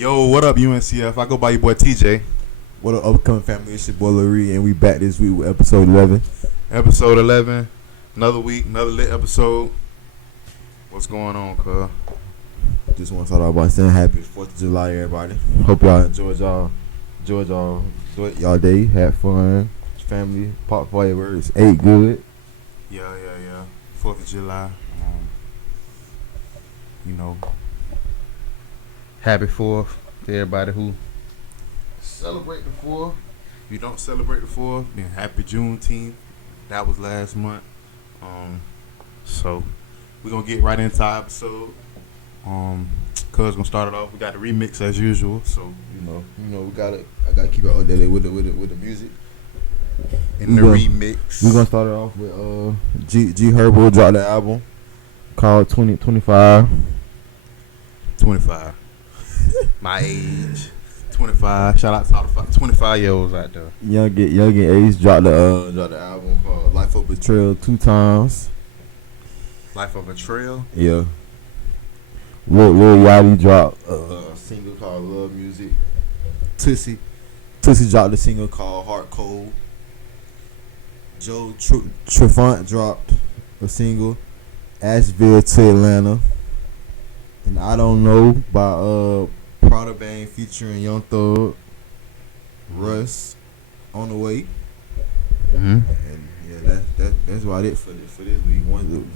Yo, what up, UNCF? I go by your boy TJ. What up, upcoming family? It's your boy Lil Re, and we back this week with episode 11. Episode 11. Another week, another lit episode. What's going on, cuz? Just want to start off by saying happy 4th of July, everybody. Hope y'all enjoyed y'all day, had fun, family, pop fireworks, ate good. Yeah. 4th of July. Happy 4th to everybody who celebrate the 4th. If you don't celebrate the 4th, then happy Juneteenth. That was last month. So we're gonna get right into our episode. Cuz gonna start it off. We got the remix as usual. So I gotta keep it updated with the music. Remix. We're gonna start it off with G Herbo dropped the album called 2025. 25. My age. 25. Shout out to all the 25-year-olds out there. Young Ace dropped the album called Life of Betrayal 2 times. Life of a Trail. Yeah. Lil Yachty dropped a single called Love Music. Tootsie dropped a single called Heart Cold. Joe Trefont dropped a single, Asheville to Atlanta. And I Don't Know by Prada Bang featuring Young Thug, Russ, On the Way. Mm-hmm. And yeah, that's about it for this week.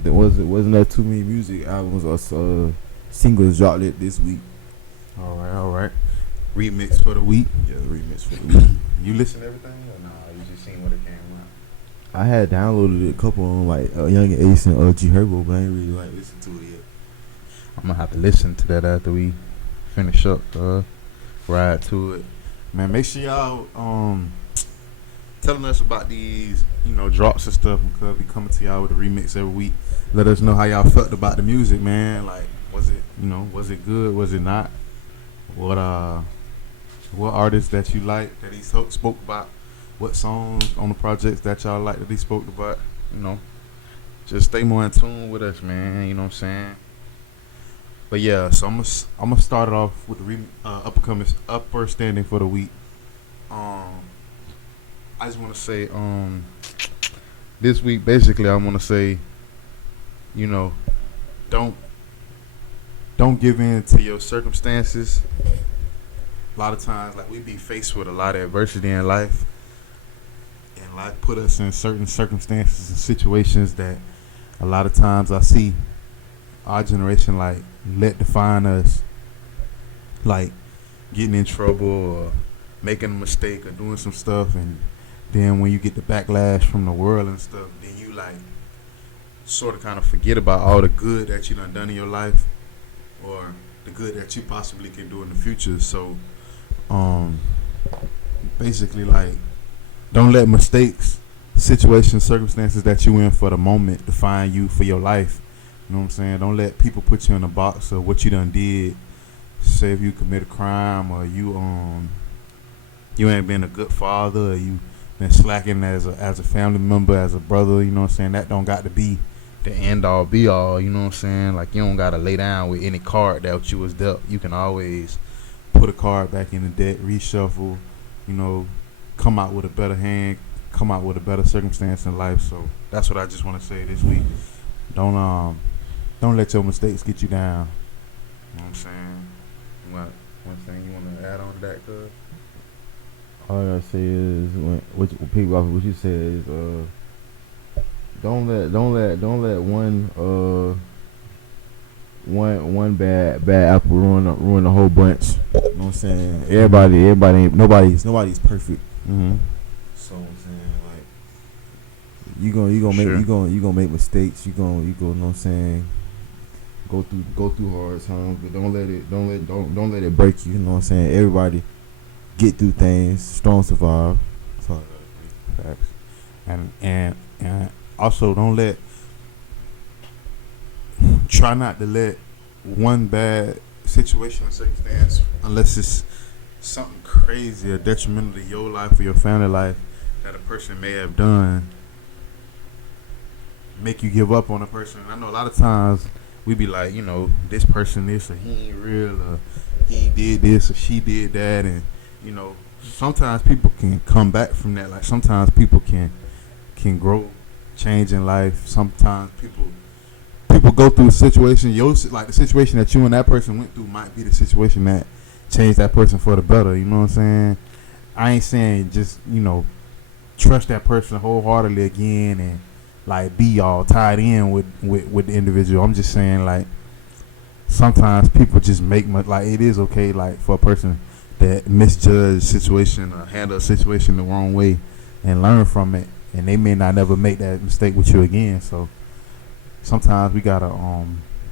There wasn't that too many music albums or singles dropped it this week. All right. Remix for the week. Yeah, remix for the week. You listen to everything or nah? You just seen what it came out? I had downloaded a couple on like Young Ace and G Herbo, but I ain't really like listen to it yet. I'm gonna have to listen to that after we finish up. Ride to it, man. Make sure y'all telling us about these drops and stuff, because we coming to y'all with a remix every week. Let us know how y'all felt about the music, man. Like, was it good? Was it not? What artists that you like that he spoke about? What songs on the projects that y'all like that he spoke about? Just stay more in tune with us, man. You know what I'm saying? But yeah, so I'm gonna start it off with the upper standing for the week. I just want to say, this week basically I want to say, don't give in to your circumstances. A lot of times, like, we be faced with a lot of adversity in life, and life put us in certain circumstances and situations that a lot of times I see our generation like let define us, like getting in trouble or making a mistake or doing some stuff, and then when you get the backlash from the world and stuff, then you like sort of kind of forget about all the good that you done in your life, or the good that you possibly can do in the future. So basically, like, don't let mistakes, situations, circumstances that you in for the moment define you for your life. You know what I'm saying? Don't let people put you in a box of what you done did. Say if you commit a crime, or you ain't been a good father, or you been slacking as a family member, as a brother. You know what I'm saying? That don't got to be the end all be all. You know what I'm saying? Like, you don't gotta lay down with any card that you was dealt. You can always put a card back in the deck, reshuffle. Come out with a better hand, come out with a better circumstance in life. So that's what I just want to say this week. Don't let your mistakes get you down. You know what I'm saying? One thing you want to add on to that, cuz? All I gotta say is what people off what you said is don't let one bad apple ruin the whole bunch. You know what I'm saying? Everybody ain't nobody's perfect. Mm-hmm. So I'm saying, like, you gonna make mistakes. You know what I'm saying? Go through hard times, but don't let it break you. You know what I'm saying? Everybody get through things. Strong survive. So, facts. And also try not to let one bad situation or circumstance, unless it's something crazy or detrimental to your life or your family life that a person may have done, make you give up on a person. I know a lot of times we be like, this person this or he ain't real, or he did this or she did that, and you know, sometimes people can come back from that. Like sometimes people can grow, change in life. Sometimes people go through a situation. Like the situation that you and that person went through might be the situation that changed that person for the better. You know what I'm saying? I ain't saying just trust that person wholeheartedly again and like be all tied in with the individual. I'm just saying like sometimes people just make like it is okay like for a person that misjudge situation or handle a situation the wrong way and learn from it, and they may not never make that mistake with you again. So sometimes we gotta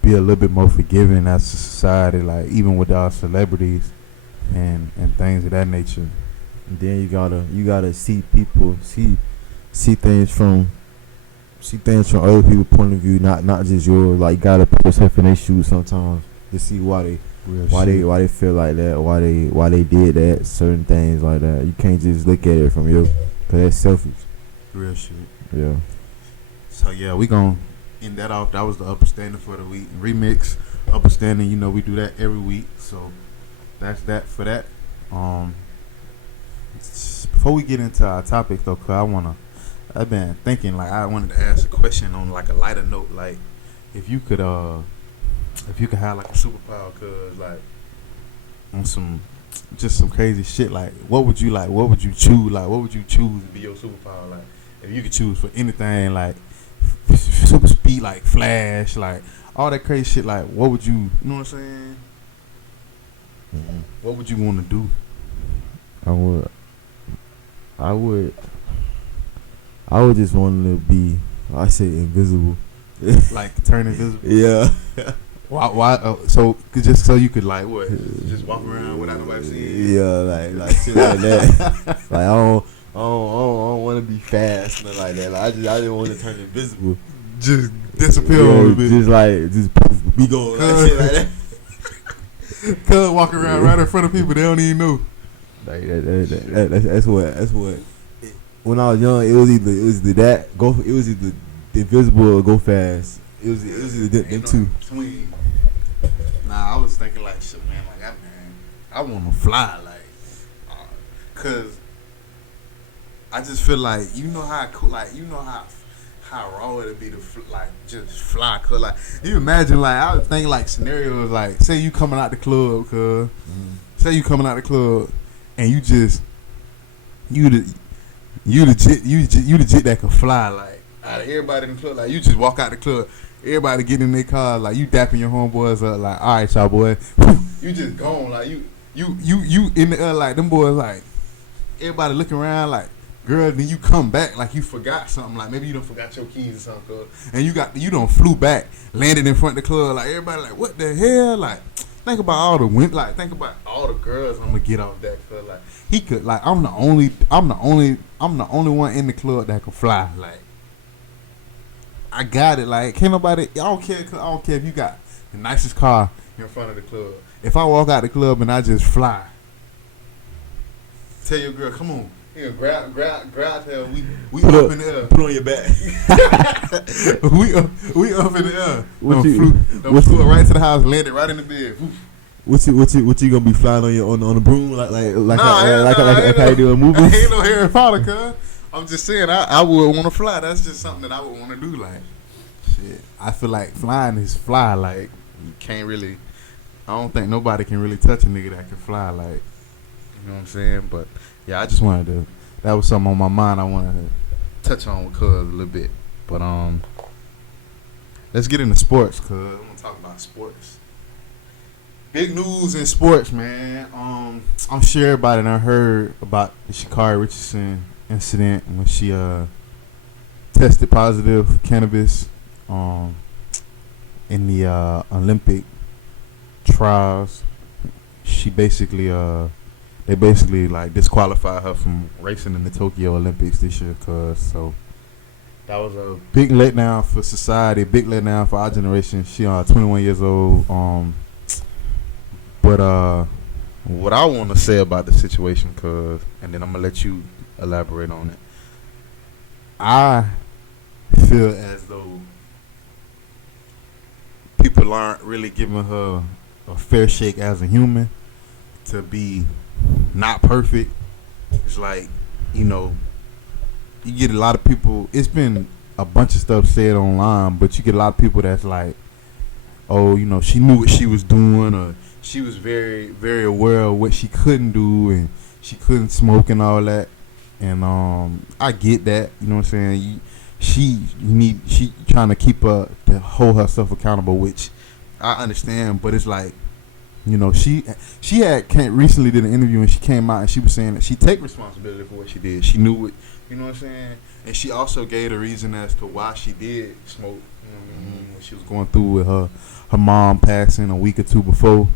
be a little bit more forgiving as a society, like even with our celebrities and things of that nature. And then you gotta see people see things from other people's point of view, not just yours. Like, gotta put yourself in their shoes sometimes to see why they feel like that, why they did that, certain things like that. You can't just look at it from your, cause that's selfish. Real shit. Yeah. So yeah, we gonna end that off. That was the upper standing for the week. Remix upper standing. We do that every week. So that's that for that. Before we get into our topics though, cause I've been thinking like I wanted to ask a question on like a lighter note, like if you could have like a superpower, cause like on some crazy shit, like what would you choose to be your superpower? Like if you could choose for anything, like super speed, like Flash, like all that crazy shit, like what would you know what I'm saying? Mm-hmm. What would you want to do? I would just want to be, I say, invisible. Like turn invisible? Yeah. Why? So just so you could like what? Just walk around without nobody seeing you? Yeah, like shit like that. Like I don't want to be fast, nothing like that. Like I just want to turn invisible. Just disappear a little bit. Just poof, be going like shit like that. Cuz walk around right in front of people they don't even know. Like that's what. When I was young, it was either that go. It was either invisible or go fast. It was either them two. Between. Nah, I was thinking like shit, man. Like I want to fly, like, cause I just feel like how raw it'd be to like just fly. Cause like you imagine like I was thinking like scenarios like say you coming out the club, cause say you coming out the club and you legit that can fly, like out of everybody in the club, like you just walk out the club, everybody get in their car, like you dapping your homeboys up, like all right y'all boy, you just gone, like you in the air, like them boys, like everybody looking around, like girl, then you come back like you forgot something, like maybe you done forgot your keys or something, and you done flew back, landed in front of the club, like everybody like what the hell, like think about all the think about all the girls I'm gonna get off that, cause like he could, like I'm the only one in the club that can fly, like I got it, like can't nobody, I don't care if you got the nicest car in front of the club, if I walk out the club and I just fly, tell your girl come on, here grab her, we up in the air, put on your back. we up in the air, flew right to the house, landed right in the bed. What you gonna be flying on the broom like how you do in movies? Ain't no Harry Potter, cuz. I'm just saying I would want to fly. That's just something that I would want to do. Like shit, I feel like flying is fly. Like you can't really. I don't think nobody can really touch a nigga that can fly. Like you know what I'm saying. But yeah, I just wanted to. That was something on my mind. I wanted to touch on with cuz a little bit. But let's get into sports, cuz I'm gonna talk about sports. Big news in sports, man. I'm sure everybody done heard about the Sha'carri Richardson incident when she tested positive for cannabis in the Olympic trials. She basically they basically like disqualified her from racing in the Tokyo Olympics this year, cuz so that was a big letdown for society, big letdown for our generation. She 21 years old. But what I want to say about the situation, cuz, and then I'm gonna let you elaborate on it. I feel as though people aren't really giving her a fair shake as a human. to be not perfect. It's like, you know, you get a lot of people. It's been a bunch of stuff said online, but you get a lot of people that's like, oh, you know, she knew what she was doing, or she was very, very aware of what she couldn't do, and she couldn't smoke and all that. And I get that, you know what I'm saying. She trying to keep her to hold herself accountable, which I understand. But it's like, you know, she recently did an interview and she came out and she was saying that she take responsibility for what she did. She knew it, you know what I'm saying. And she also gave the reason as to why she did smoke. You know what I mean? When she was going through with her mom passing a week or two before,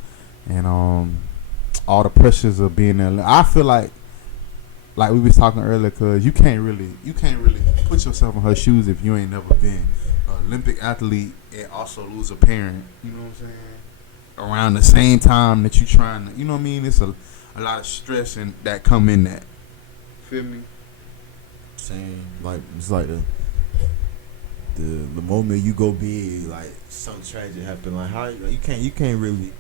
and all the pressures of being there. I feel like we was talking earlier, cause you can't really put yourself in her shoes if you ain't never been an Olympic athlete and also lose a parent. You know what I'm saying? Around the same time that you trying to, you know what I mean? It's a lot of stress and that come in that. Feel me? Same. Like it's like the moment you go big, like some tragic happen. Like how you can't really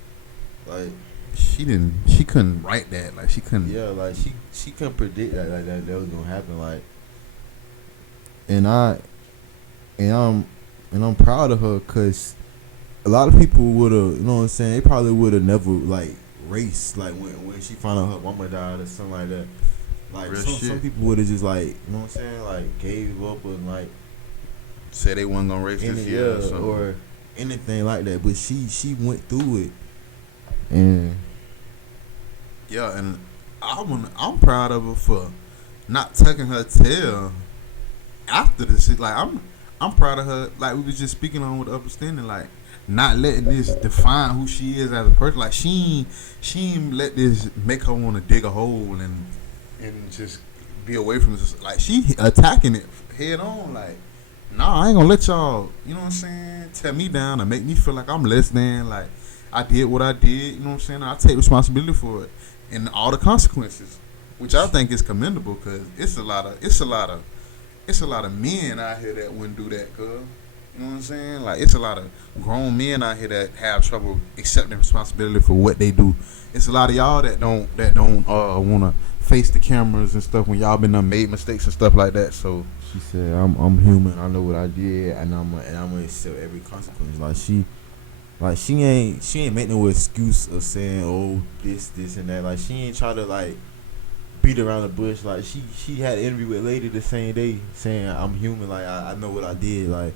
like. She couldn't write that. Like she couldn't. Yeah, like she couldn't predict that that was gonna happen. Like, and I'm proud of her, cause a lot of people would have, you know what I'm saying, they probably would have never like raced like when she found out her mama died or something like that. Like some people would have just like, you know what I'm saying, like gave up and like say they wasn't gonna race this year or anything like that. But she went through it, and yeah, and I'm proud of her for not tucking her tail after this shit. Like I'm proud of her. Like we was just speaking on with Upper Standing, like not letting this define who she is as a person. Like she ain't let this make her want to dig a hole and just be away from this. Like she attacking it head on. Like, nah, I ain't gonna let y'all, you know what I'm saying, tear me down and make me feel like I'm less than. Like I did what I did, you know what I'm saying. I take responsibility for it and all the consequences, which I think is commendable, because it's a lot of men out here that wouldn't do that, cuz. You know what I'm saying? Like, it's a lot of grown men out here that have trouble accepting responsibility for what they do. It's a lot of y'all that don't want to face the cameras and stuff when y'all been done made mistakes and stuff like that. So she said, "I'm human. I know what I did, and I'm gonna accept every consequence." Like she ain't make no excuse of saying, "Oh, this and that." Like she ain't try to like beat around the bush. Like she had an interview with Lady the same day saying, "I'm human. Like I know what I did." Like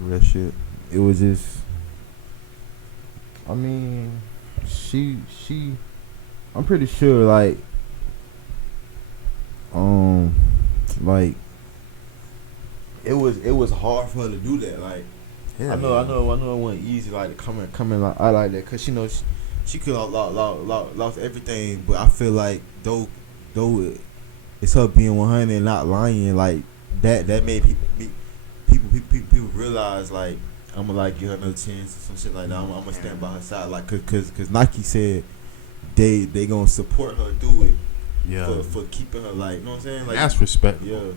real shit. It was just, I mean, she I'm pretty sure like it was hard for her to do that. Like I know it wasn't easy like to come in like I like that, cause you know she could have lost everything, but I feel like though it's her being 100 and not lying, like that made people realize like I'm gonna like give her another chance or some shit like that. I'm gonna stand by her side, like cause Nike said they gonna support her through it. Yeah. For keeping her, like, you know what I'm saying? Like, that's respectable. Yeah. You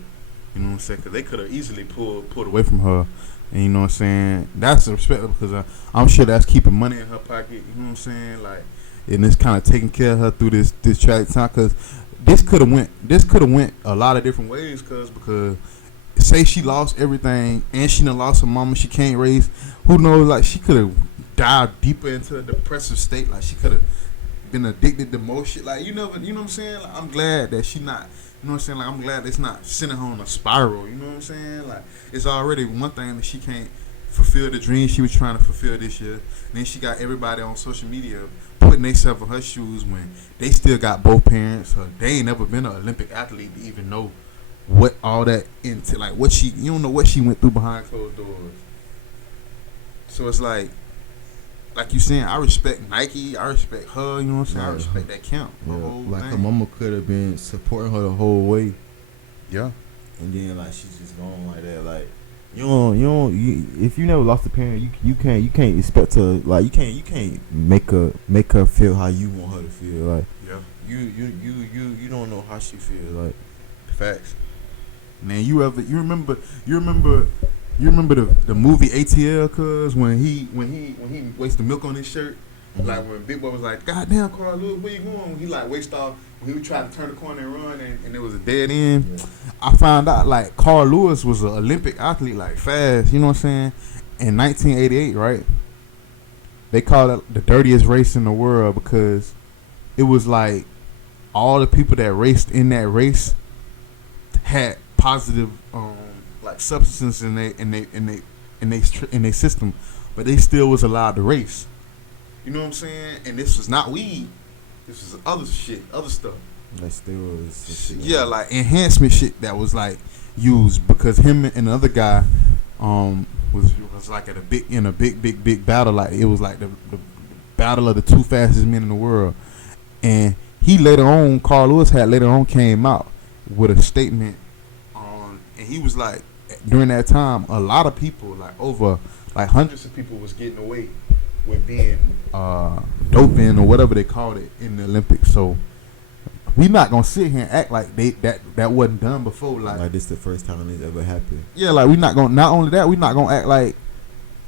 know what I'm saying? Because they could have easily pulled away from her. And you know what I'm saying? That's respectable, because I'm sure that's keeping money in her pocket. You know what I'm saying? Like, and it's kind of taking care of her through this tragic time. Because this could have went a lot of different ways. Because say she lost everything and she done lost her mama, she can't raise. Who knows? Like, she could have dived deeper into a depressive state. Like, she could have been addicted to more shit. Like, you know what I'm saying? Like, I'm glad that she not, you know what I'm saying? Like, I'm glad it's not sending her on a spiral. You know what I'm saying? Like, it's already one thing that she can't fulfill the dream she was trying to fulfill this year. And then she got everybody on social media putting themselves in her shoes when they still got both parents. They ain't never been an Olympic athlete to even know what all that into, like, what she, you don't know what she went through behind closed doors. So it's like you saying, I respect Nike, I respect her, you know what I'm saying? I respect that camp. Yeah. Like thing. Her mama could have been supporting her the whole way. Yeah. And then like she's just going like that. Like you if you never lost a parent, you can't expect to, like, you can't make her feel how you want her to feel. Like, yeah. You don't know how she feels. Like, facts. Man, you remember the movie ATL, cuz when he wasted milk on his shirt Like when Big Boy was like, "Goddamn, Carl Lewis, where you going?" When he like waste off when he was trying to turn the corner and run, and it was a dead end. Yeah. I found out like Carl Lewis was an Olympic athlete, like fast. You know what I'm saying? In 1988, right? They called it the dirtiest race in the world because it was like all the people that raced in that race had positive like substances in their system, but they still was allowed to race. You know what I'm saying? And this was not weed. This was other shit, other stuff. Like steroids. Yeah, like enhancement shit that was like used because him and the other guy was like at a big battle. Like it was like the battle of the two fastest men in the world. And he later on, Carl Lewis had later on came out with a statement and he was like, during that time, a lot of people, like over like hundreds of people was getting away with being doping or whatever they called it in the Olympics. So we not gonna sit here and act like that wasn't done before. Like this the first time it's ever happened. Yeah, like we not gonna. Not only that, we not gonna act like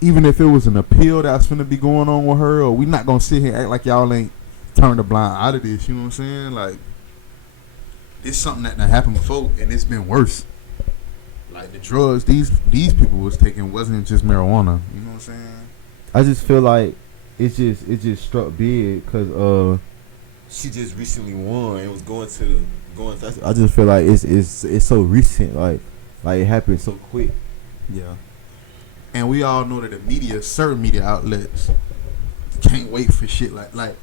even if it was an appeal that's finna be going on with her, or we not gonna sit here and act like y'all ain't turned a blind eye to this. You know what I'm saying? Like it's something that done happened before, and it's been worse. Like the drugs these people was taking wasn't just marijuana. You know what I'm saying? I just feel like it just struck big because she just recently won and was going. I just feel like it's so recent, like it happened so quick. Yeah, and we all know that the media, certain media outlets, can't wait for shit like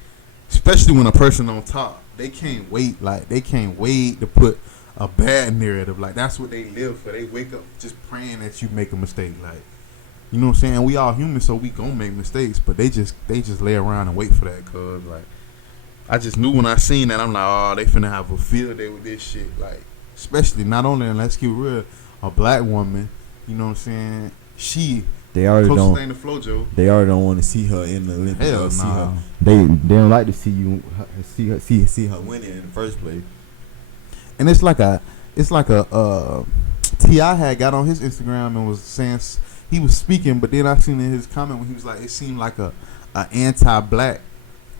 especially when a person on top, they can't wait to put a bad narrative. Like that's what they live for. They wake up just praying that you make a mistake. Like, you know what I'm saying? We all human, so we gonna make mistakes. But they just lay around and wait for that. Cause like, I just knew when I seen that, I'm like, oh, they finna have a field day with this shit. Like, especially not only, and let's keep it real, a black woman. You know what I'm saying? They already don't. The flojo. They already don't want to see her in the Olympics. Hell see nah. her. They don't like to see her winning in the first place. And it's like a T.I. had got on his Instagram and was saying he was speaking, but then I seen in his comment when he was like, it seemed like a anti-black,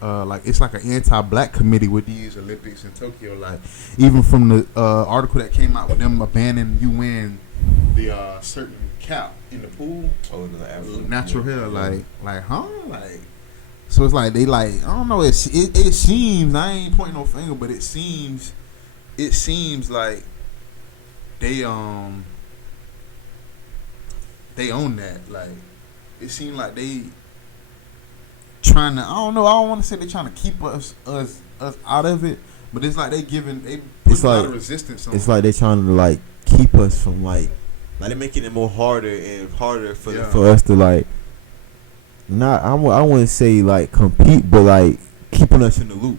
like it's like an anti-black committee with these Olympics in Tokyo. Like even from the article that came out with them abandoning UN the certain cap in the pool. Oh, the natural hair, like huh, like. So it's like they like I don't know. It seems I ain't pointing no finger, but it seems like they own that. Like it seems like they trying to. I don't know. I don't want to say they trying to keep us out of it, but it's like they put a lot of resistance on. It's like they trying to like keep us from like they making it more harder and harder for us to like. I wouldn't say like compete, but like keeping us in the loop.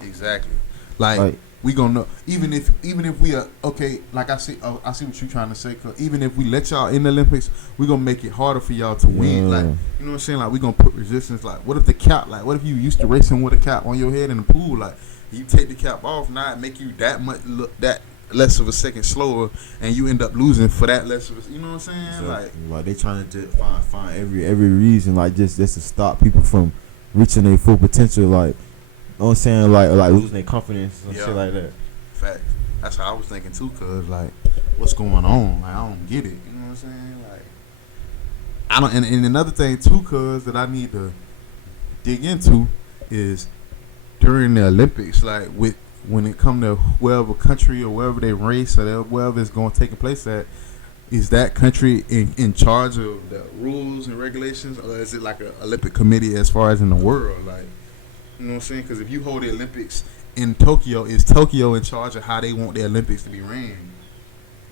Exactly. Like we gonna know even if we are okay. Like I see what you're trying to say. Cause even if we let y'all in the Olympics, we gonna make it harder for y'all to win. Like you know what I'm saying. Like we gonna put resistance. Like what if the cap? Like what if you used to racing with a cap on your head in the pool? Like you take the cap off, now it make you that much that less of a second slower, and you end up losing for that less of a. You know what I'm saying? Like they trying to find every reason like just to stop people from reaching their full potential. Like. You know what I'm saying? Like losing their confidence and shit like that. Fact. That's how I was thinking too, cause like, what's going on? Like, I don't get it. You know what I'm saying? Like, I don't. And another thing too, cause that I need to dig into is during the Olympics, like when it come to wherever country or wherever they race or wherever it's going to take place at, is that country in charge of the rules and regulations, or is it like an Olympic committee as far as in the world, like? You know what I'm saying? Because if you hold the Olympics in Tokyo, is Tokyo in charge of how they want the Olympics to be ran?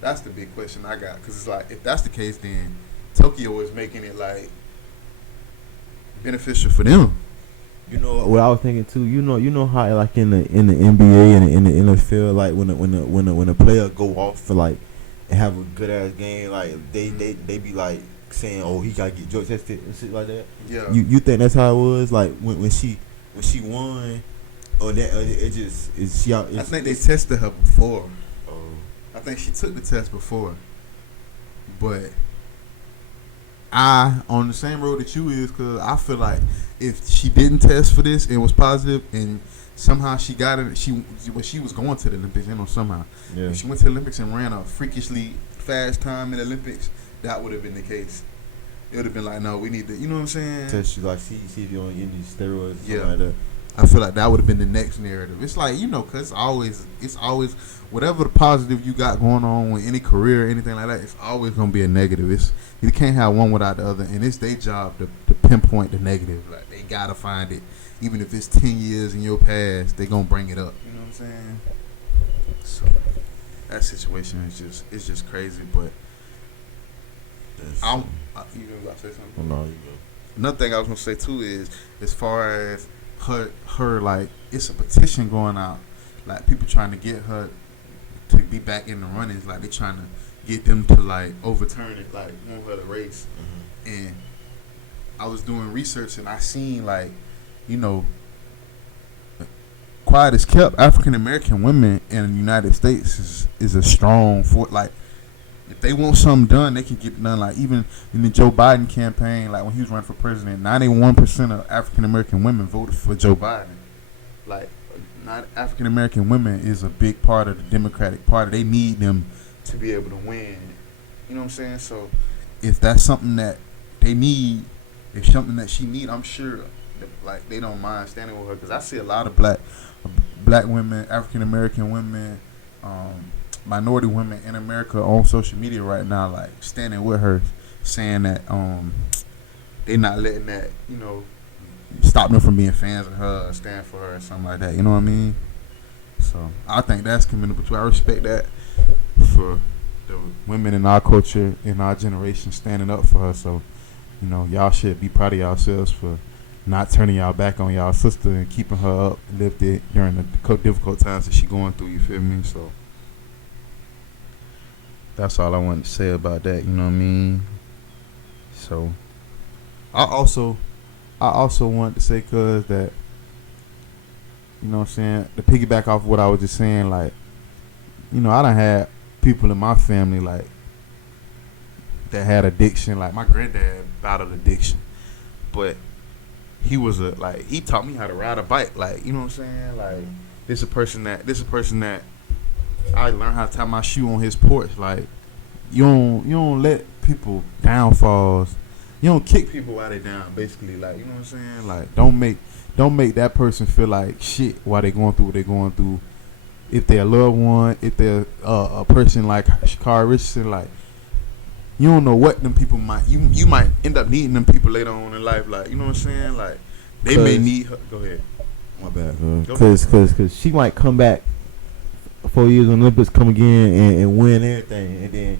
That's the big question I got. Because it's like, if that's the case, then Tokyo is making it like beneficial for them. You know what I was thinking too. You know how like in the NBA and in the NFL, like when a player go off for like and have a good ass game, like they be like saying, oh, he gotta get drug tested and shit like that. Yeah. You think that's how it was? Like when she won, or that it just is she out? I think they tested her before. Oh. I think she took the test before, but I on the same road that you is, cause I feel like if she didn't test for this and was positive, and somehow she got it, when she was going to the Olympics, somehow Yeah. if she went to the Olympics and ran a freakishly fast time in the Olympics, that would have been the case. It would have been like, no, we need to, you know what I'm saying? Test you like see if you on any steroids. Yeah. Like that. I feel like that would have been the next narrative. It's like, cause it's always whatever the positive you got going on with any career or anything like that, it's always gonna be a negative. You can't have one without the other, and it's their job to pinpoint the negative. Like they gotta find it, even if it's 10 years in your past, they gonna bring it up. You know what I'm saying? So that situation is just crazy. But you gonna say something? Oh, no, you go. Another thing I was gonna say too is, as far as her like, it's a petition going out, like people trying to get her to be back in the runnings, like they trying to get them to like overturn it, like want her to race. And I was doing research and I seen like, quiet as kept, African American women in the United States is a strong fort. Like if they want something done, they can get it done. Like even in the Joe Biden campaign, like when he was running for president, 91% of African American women voted for Joe Biden. Like, not African American women is a big part of the Democratic Party. They need them to be able to win. You know what I'm saying? So if that's something that they need, if something that she need, I'm sure like they don't mind standing with her, because I see a lot of black women, African American women, minority women in America on social media right now, like standing with her, saying that they not letting that stop them from being fans of her or stand for her or something like that. You know what I mean? So I think that's commendable too. I respect that for the women in our culture, in our generation, standing up for her. So y'all should be proud of yourselves for not turning y'all back on y'all sister and keeping her up lifted during the difficult times that she going through. You feel me? So that's all I wanted to say about that. You know what I mean? So I also wanted to say, cuz that, you know what I'm saying, to piggyback off what I was just saying, like, I done had people in my family, like, that had addiction. Like, my granddad battled addiction. But he was he taught me how to ride a bike. Like, you know what I'm saying? Like, this is a person that I learned how to tie my shoe on his porch. Like, you don't let people downfalls. You don't kick people while they down, basically. Like, you know what I'm saying? Like, don't make that person feel like shit while they going through what they going through. If they're a loved one, if they're a person like Sha'carri Richardson, like, you don't know what them people might. You might end up needing them people later on in life. Like, you know what I'm saying? Like, they may need her. Go ahead. My bad, because she might come back 4 years on the Olympics, come again and win everything, and then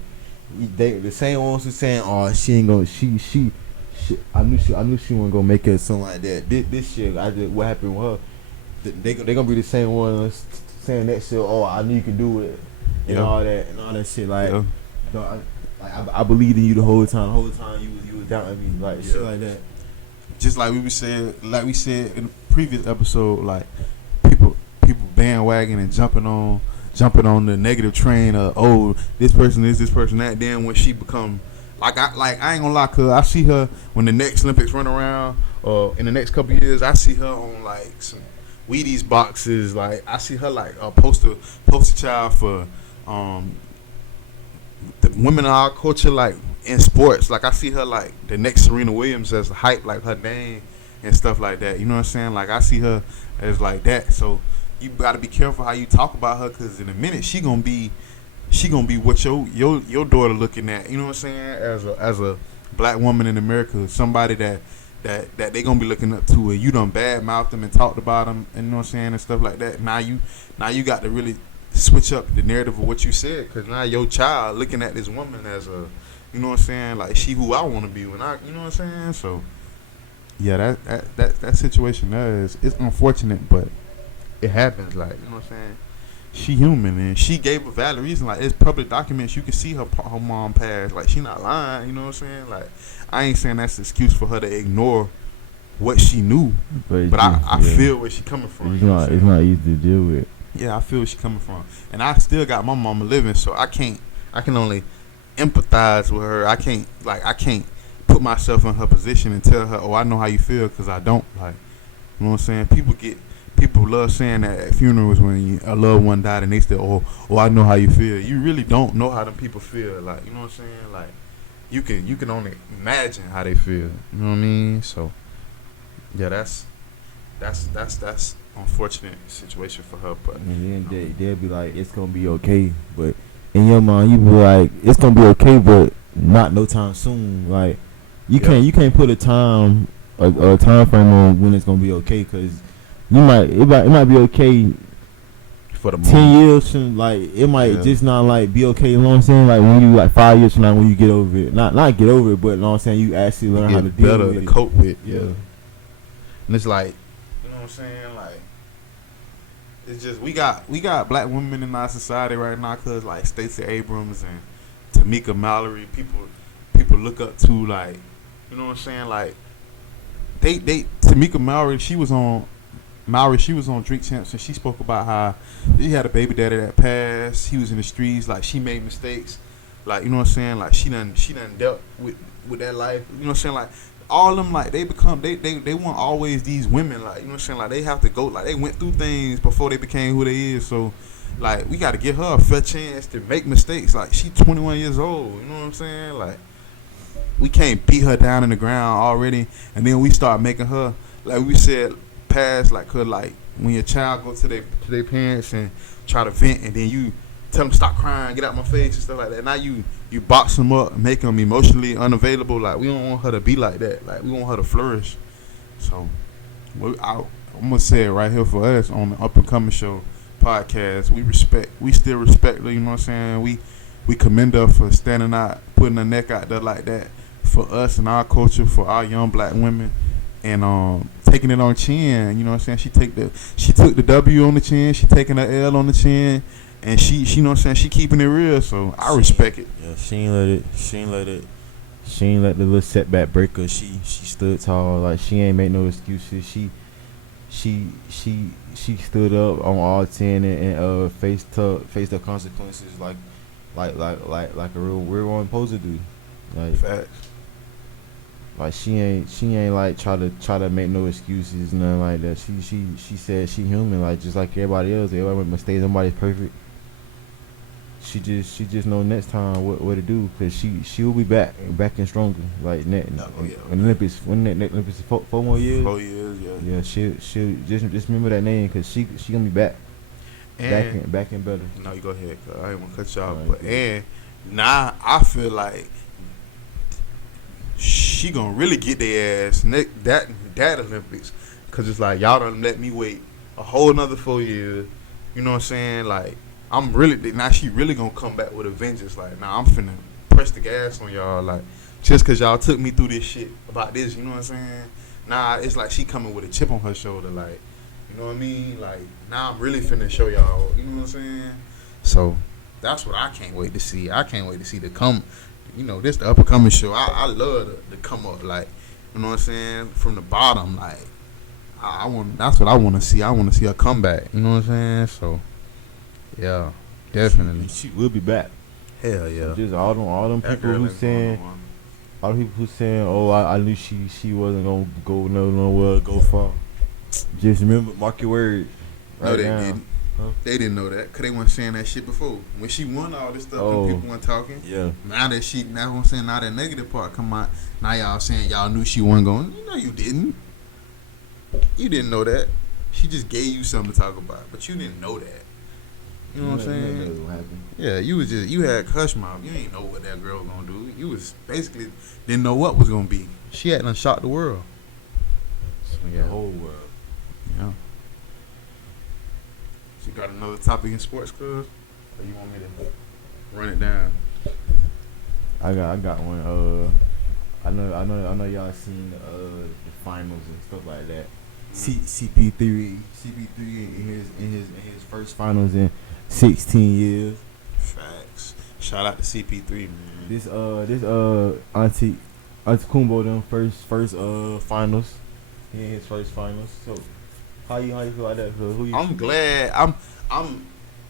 the same ones who saying, "Oh, she ain't gonna." She I knew she wasn't gonna make it, something like that. This shit, what happened with her? They gonna be the same ones saying that shit. Oh, I knew you could do it, and all that shit. Like, I believed in you the whole time. The whole time you was doubting me, like shit like that. Just like we said in the previous episode, like people bandwagon and jumping on the negative train of, this person is, this person that. Then when she become I ain't gonna lie, cause I see her when the next Olympics run around, or in the next couple of years, I see her on like some Wheaties boxes. Like, I see her like a poster child for the women in our culture, like in sports. Like, I see her like the next Serena Williams as hype, like her name and stuff like that. You know what I'm saying? Like, I see her as like that. So you gotta be careful how you talk about her, cause in a minute she gonna be what your daughter looking at. You know what I'm saying? As a black woman in America, somebody that they gonna be looking up to, and you done bad mouthed them and talked about them, and you know what I'm saying, and stuff like that. Now you got to really switch up the narrative of what you said, because now your child looking at this woman as a, you know what I'm saying, like, she who I want to be when I, you know what I'm saying. So yeah, that situation there it's unfortunate, but it happens. Like, you know what I'm saying. She human, and she gave a valid reason. Like, it's public documents. You can see her mom passed. Like, she not lying. You know what I'm saying? Like, I ain't saying that's an excuse for her to ignore what she knew. But I feel where she coming from. It's not easy to deal with. Yeah, I feel where she coming from, and I still got my mama living, so I can only empathize with her. I can't put myself in her position and tell her, oh, I know how you feel, because I don't. Like, you know what I'm saying? People love saying that at funerals when a loved one died and they say, oh, I know how you feel. You really don't know how them people feel. Like, you know what I'm saying? Like, you can only imagine how they feel. You know what I mean? So, yeah, that's unfortunate situation for her. But and then they'll be like, it's gonna be okay, but in your mind you be like, it's gonna be okay, but not no time soon. Like, you can't put a time frame on when it's gonna be okay, because it might be okay for the 10 years from, like, it might just not like be okay. You know what I'm saying? Like, when you like 5 years from now, when you get over it, not get over it, but you know what I'm saying, you actually learn how to deal with it, cope with. Yeah. And it's like, you know what I'm saying? Like, it's just we got black women in our society right now, cause like Stacey Abrams and Tamika Mallory, people look up to, like, you know what I'm saying? Like, they Tamika Mallory, she was on Drink Champs, and she spoke about how she had a baby daddy that passed. He was in the streets, like, she made mistakes, like, you know what I'm saying? Like, she done dealt with that life. You know what I'm saying? Like, all of them, like, they weren't always these women, like, you know what I'm saying? Like, they have to go, like, they went through things before they became who they is. So, like, we got to give her a fair chance to make mistakes. Like, she 21 years old, you know what I'm saying? Like, we can't beat her down in the ground already, and then we start making her, like we said past, like, cause like when your child go to their parents and try to vent, and then you tell them stop crying, get out my face and stuff like that. Now you box them up, make them emotionally unavailable. Like, we don't want her to be like that. Like, we want her to flourish. So I'm gonna say it right here for us on the Up and Coming Show podcast. We still respect her. You know what I'm saying? We commend her for standing out, putting her neck out there like that for us and our culture, for our young black women, and taking it on chin. You know what I'm saying? She took the W on the chin. She taking the L on the chin, and she you know what I'm saying, she keeping it real. So I respect it. Yeah, she ain't let the little setback break her. She stood tall. Like, she ain't make no excuses. She stood up on all 10 and faced the consequences like a real one supposed to do. Like, Facts. Like, she ain't like try to make no excuses, nothing like that. She said she human, like, just like everybody else. Everybody make mistakes. Nobody's perfect. She just know next time what to do, cause she will be back and stronger. Like, when Olympics 4 more years. 4 years, yeah. Yeah, she'll just remember that name, cause she gonna be back. And back and better. No, you go ahead, cause I ain't wanna cut you off, but and now I feel like she gonna really get their ass that Olympics, cause it's like, y'all done let me wait a whole another 4 years. You know what I'm saying? Like, now she really gonna come back with a vengeance. Like, now I'm finna press the gas on y'all, like, just cause y'all took me through this shit about this. You know what I'm saying? Nah, it's like she coming with a chip on her shoulder, like, you know what I mean? Like, now I'm really finna show y'all. You know what I'm saying? So that's what I can't wait to see. I can't wait to see the come. You know, this the Up and Coming Show. I love to come up, like, you know what I'm saying, from the bottom. Like, that's what I want to see. I want to see her come back. You know what I'm saying? So, yeah, definitely. She will be back. Hell yeah. So just all them people who saying, oh, I knew she wasn't gonna go nowhere, go far. Just remember, mark your words. Right, no, they didn't. Huh? They didn't know that, cause they weren't saying that shit before. When she won all this stuff, and people weren't talking. Yeah. Now that I'm saying, now that negative part come out. Now y'all saying y'all knew she wasn't going. You know, you didn't. You didn't know that. She just gave you something to talk about, but you didn't know that. You know what I'm saying? What happened. Yeah, you had hush mouth. You ain't know what that girl was gonna do. You was basically didn't know what was gonna be. She had done shocked the world. So, yeah. The whole world. Yeah. You got another topic in sports, cuz? Or you want me to run it down? I got one. I know y'all seen the finals and stuff like that. CP3 in his first finals in 16 years. Facts. Shout out to CP3, man. This Auntie Kumbo them first finals. In his first finals. So how you feel like that? I'm glad. I'm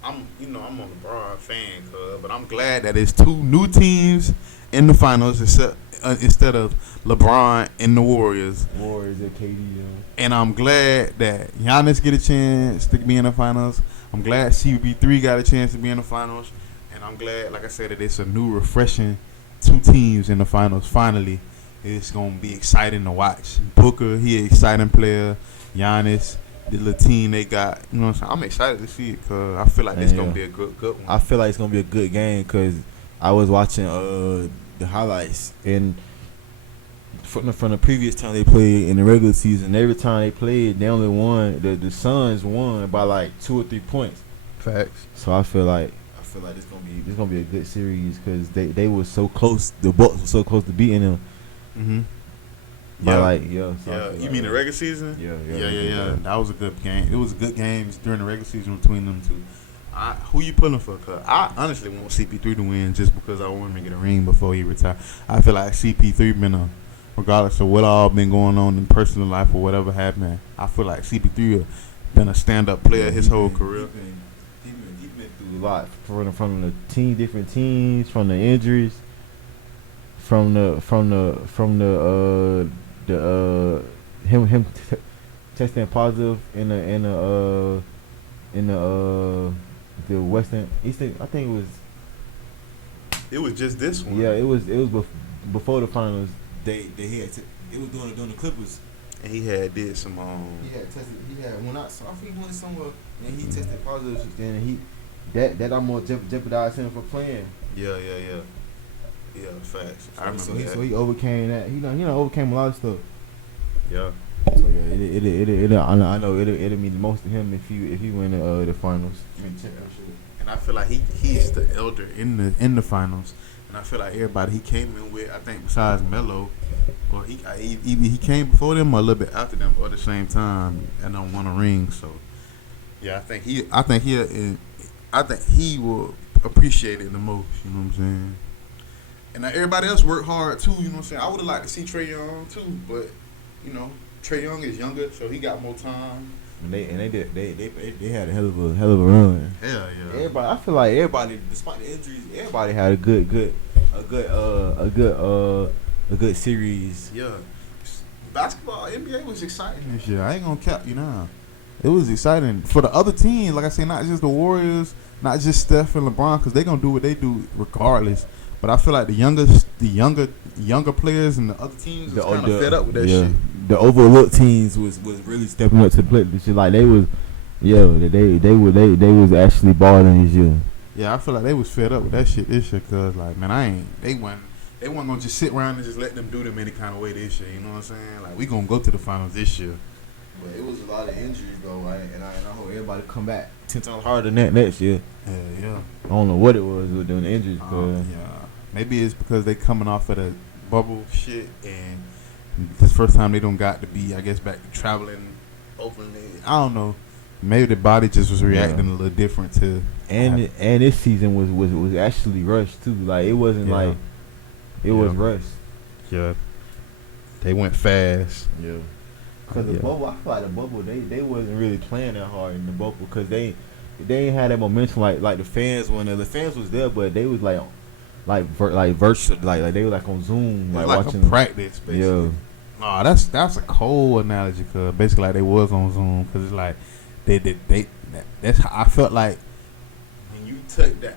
I'm a LeBron fan, but I'm glad that it's two new teams in the finals instead of LeBron in the Warriors. Warriors at KD. And I'm glad that Giannis get a chance to be in the finals. I'm glad CP3 got a chance to be in the finals. And I'm glad, like I said, that it's a new, refreshing two teams in the finals. Finally, it's going to be exciting to watch. Booker, he an exciting player. Giannis, the little team they got. You know what I'm saying? I'm excited to see it because I feel like it's going to be a good one. I feel like it's going to be a good game because I was watching the highlights. And from the previous time they played in the regular season, every time they played, they only won. The Suns won by like 2 or 3 points. Facts. So I feel like it's gonna be a good series because they were so close. The Bucks were so close to beating them. Mm-hmm. So you mean the regular season? Yeah. That was a good game. It was good games during the regular season between them two. Who you pulling for? Cause I honestly want CP3 to win just because I want him to get a ring before he retire. I feel like CP3 been regardless of what all been going on in personal life or whatever happened, I feel like CP3 been a stand-up player his whole career. He been through a lot from the different teams, from the injuries, from him testing positive in the Western Eastern. I think it was just this one. Yeah, it was before the finals. They had it was during the Clippers. And he had did some He had tested. He had I think he went somewhere and he tested positive. Then that almost jeopardized him for playing. Yeah, facts. I remember that. So he overcame that. He overcame a lot of stuff. Yeah. So yeah, I know it'll mean the most to him if he win the finals. And I feel like he's the elder in the finals. And I feel like everybody he came in with, I think besides Melo, or he came before them or a little bit after them or at the same time and don't won a ring. So yeah, I think he will appreciate it the most. You know what I'm saying? And everybody else worked hard too. You know what I'm saying? I would have liked to see Trae Young too, but you know Trae Young is younger, so he got more time. And they had a hell of a run. Hell yeah. Everybody, I feel like everybody, despite the injuries, everybody had a good series. Yeah. Basketball, NBA was exciting this year. I ain't gonna cap you now. It was exciting for the other teams. Like I say, not just the Warriors, not just Steph and LeBron, because they gonna do what they do regardless. But I feel like the younger players and the other teams was kind of fed up with that shit. The overlooked teams was really stepping up to the plate. This shit, like they was actually balling this year. Yeah, I feel like they was fed up with that shit this year, cause like man, they wasn't gonna just sit around and just let them do them any kind of way this year. You know what I'm saying? Like we gonna go to the finals this year. But it was a lot of injuries though, right? And I hope everybody come back 10 times harder than that next year. Yeah. I don't know what it was with doing the injuries. Maybe it's because they coming off of the bubble shit and this first time they don't got to be, I guess, back to traveling openly. I don't know. Maybe the body just was reacting a little different to. And this season was actually rushed too. Like it wasn't like it was rushed. Yeah. They went fast. Yeah. Cause the bubble, I feel like the bubble, they wasn't really playing that hard in the bubble because they ain't had that momentum like the fans when the fans was there, but they was like virtual, like they were like on Zoom, like watching a practice, basically. Yeah. No, that's a cold analogy, cause basically like they was on Zoom, cause it's like that's how I felt like when you took the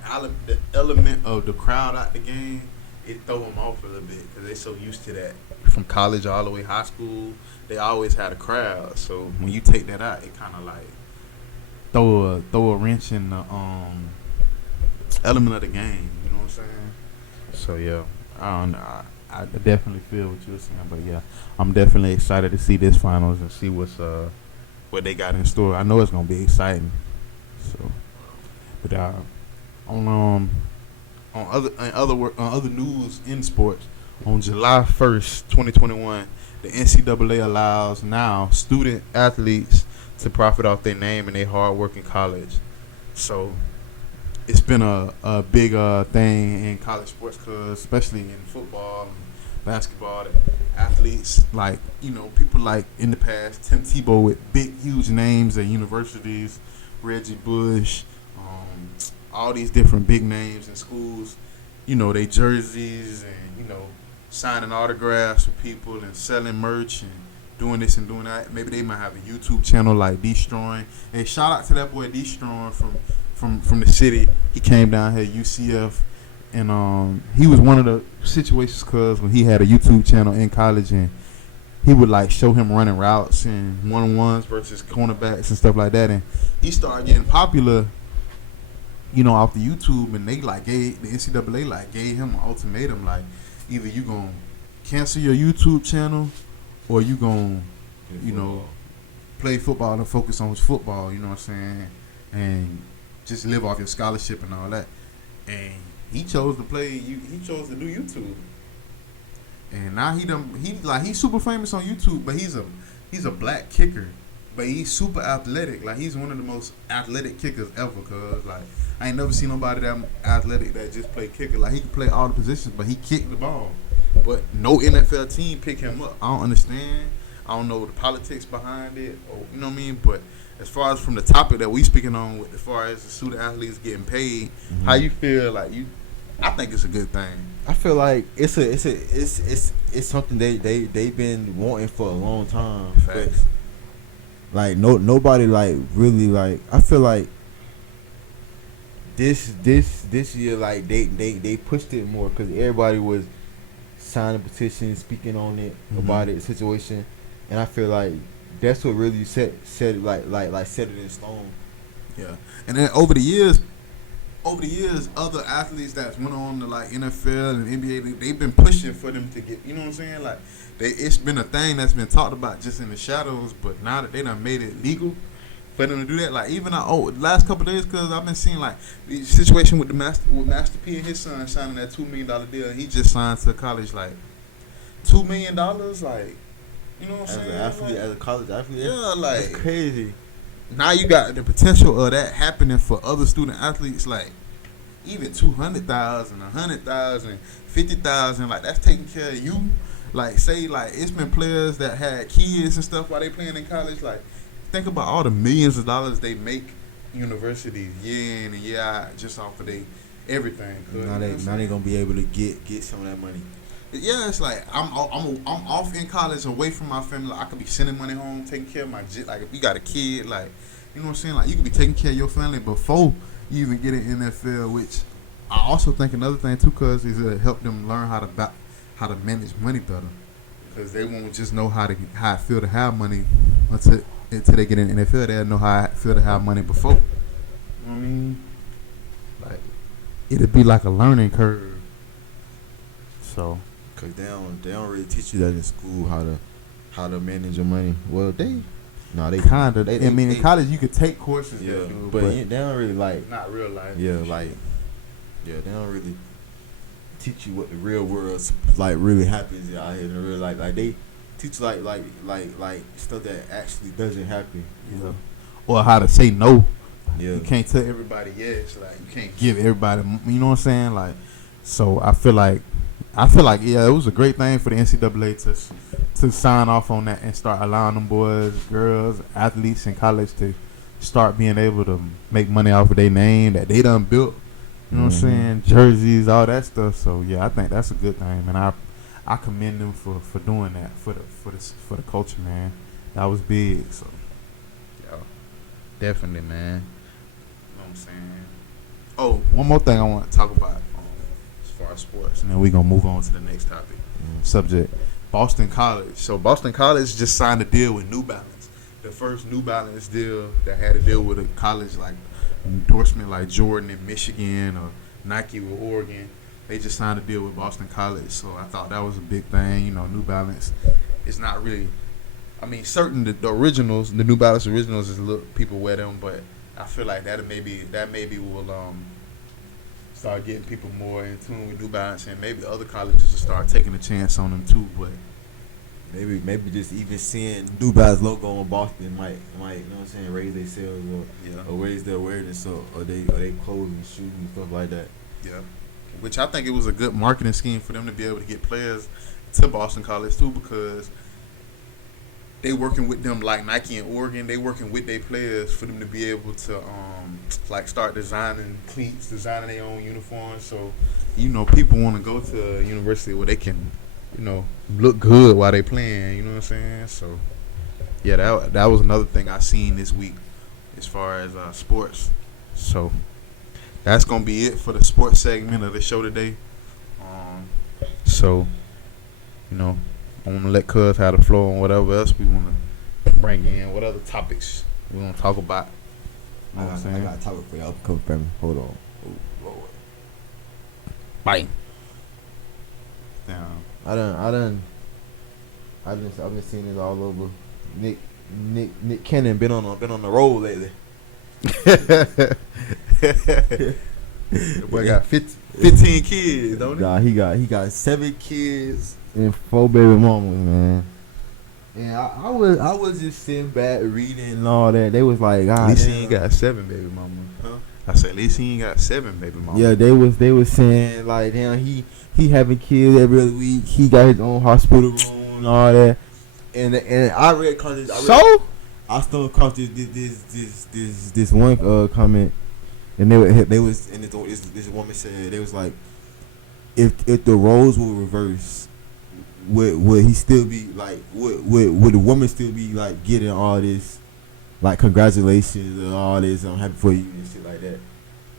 element of the crowd out the game, it throw them off a little bit, cause they so used to that from college all the way high school. They always had a crowd, so when you take that out, it kind of like throw a wrench in the element of the game. You know what I'm saying? So yeah, I don't know. I definitely feel what you're saying, but yeah, I'm definitely excited to see this finals and see what they got in store. I know it's gonna be exciting. So, but on other news in sports, on July 1st, 2021, the NCAA allows now student athletes to profit off their name and their hard work in college. So it's been a big thing in college sports, cause especially in football and basketball, that athletes like people like in the past Tim Tebow with big huge names at universities, Reggie Bush, all these different big names in schools, they jerseys and signing autographs for people and selling merch and doing this and doing that. Maybe they might have a YouTube channel like Destroying. Hey, shout out to that boy Destroying from the city. He came down here UCF, and he was one of the situations because when he had a YouTube channel in college, and he would like show him running routes and one-on-ones versus cornerbacks and stuff like that, and he started getting popular, off the YouTube, and they like gave the NCAA like gave him an ultimatum, like either you gonna cancel your YouTube channel or you gonna play football and focus on football, you know what I'm saying, and just live off your scholarship and all that. And he chose to he chose to do YouTube. And now he's super famous on YouTube, but he's a black kicker, but he's super athletic. Like he's one of the most athletic kickers ever. Cause like I ain't never seen nobody that athletic that just play kicker. Like he can play all the positions, but he kicked the ball. But no NFL team pick him up. I don't understand. I don't know the politics behind it, or you know what I mean. But as far as from the topic that we speaking on, with as far as the student athletes getting paid, how you feel? Like I think it's a good thing. I feel like it's something they've been wanting for a long time. Facts. Like nobody like really like. I feel like this year like they pushed it more because everybody was signing petitions, speaking on it about it, situation, and I feel like that's what really set it set it in stone. Yeah, and then over the years, other athletes that went on to like NFL and NBA, they've been pushing for them to get, you know what I'm saying? Like, it's been a thing that's been talked about just in the shadows, but now that they done made it legal for them to do that, like even the last couple of days, because I've been seeing like the situation with Master P and his son signing that $2 million deal, and he just signed to college like $2 million, like, you know what I'm saying? As a college athlete, yeah, like that's crazy. Now you got the potential of that happening for other student athletes, like even 200,000, 100,000, 50,000. Like that's taking care of you. Like say, like it's been players that had kids and stuff while they playing in college. Like think about all the millions of dollars they make universities year in and year out just off of everything. Now they gonna be able to get some of that money. Yeah, it's like I'm off in college, away from my family. Like, I could be sending money home, taking care of my like if you got a kid, like you know what I'm saying. Like you could be taking care of your family before you even get in NFL. Which I also think another thing too, cause is to help them learn how to manage money better, because they won't just know how it feel to have money until they get in the NFL. They'll know how it feel to have money before. You know what I mean? Like it'd be like a learning curve. So. Cause they don't really teach you that in school, how to manage your money. Well, they kind of. In college you could take courses. Yeah, but they don't really like. Not real life. Yeah, like they don't really teach you what the real world like really happens out here in the real life. Like they teach like stuff that actually doesn't happen. You know, or how to say no. Yeah, you can't tell everybody yes. Like you can't give everybody. You know what I'm saying? Like, so I feel like yeah, it was a great thing for the NCAA to sign off on that and start allowing them boys, girls, athletes in college to start being able to make money off of their name that they done built. You know what I'm saying? Jerseys, all that stuff. So yeah, I think that's a good thing, man. I commend them for doing that for the culture, man. That was big. So yeah, definitely, man. You know what I'm saying? Oh, one more thing I want to talk about. As far as sports, and then we're gonna move on to the next topic subject. Boston College. So Boston College just signed a deal with New Balance, the first New Balance deal that had a deal with a college like endorsement like Jordan in Michigan or Nike with Oregon. They just signed a deal with Boston College, so I thought that was a big thing. You know, New Balance is not really. I mean, certain the originals, the New Balance originals, is look people wear them, but I feel like that maybe will start getting people more in tune with New Balance, and maybe other colleges will start taking a chance on them too. But maybe just even seeing New Balance logo on Boston might you know what I'm saying, raise their sales or raise their awareness or they clothes and shoes and stuff like that. Yeah, which I think it was a good marketing scheme for them to be able to get players to Boston College too, because they working with them like Nike and Oregon. They working with their players for them to be able to like start designing cleats, designing their own uniforms. So people want to go to a university where they can look good while they playing. You know what I'm saying? So yeah, that was another thing I seen this week as far as sports. So that's gonna be it for the sports segment of the show today. So I want to let Cuz have the floor on whatever else we want to bring in, what other topics we want to talk about. You know what I'm saying? I got a topic for y'all. Coach Family. Hold on. Oh, Lord. Bye. Damn. I've been seeing this all over. Nick Cannon been on the road lately. The boy got 15 kids, don't he? Nah, he got 7 kids and 4 baby mamas, man. And I was just sitting back reading and all that. They was like, at least he ain't got 7 baby mamas. Huh? I said, at least he ain't got 7 baby mamas. Yeah, they was saying like, damn, he having kids every other week. He got his own hospital room and all that. And I read comments. I stumbled across this one comment, and they was and this woman said, they was like, if the roles were reversed, would he still be like, would the woman still be like getting all this, like, congratulations and all this, I'm happy for you and shit like that,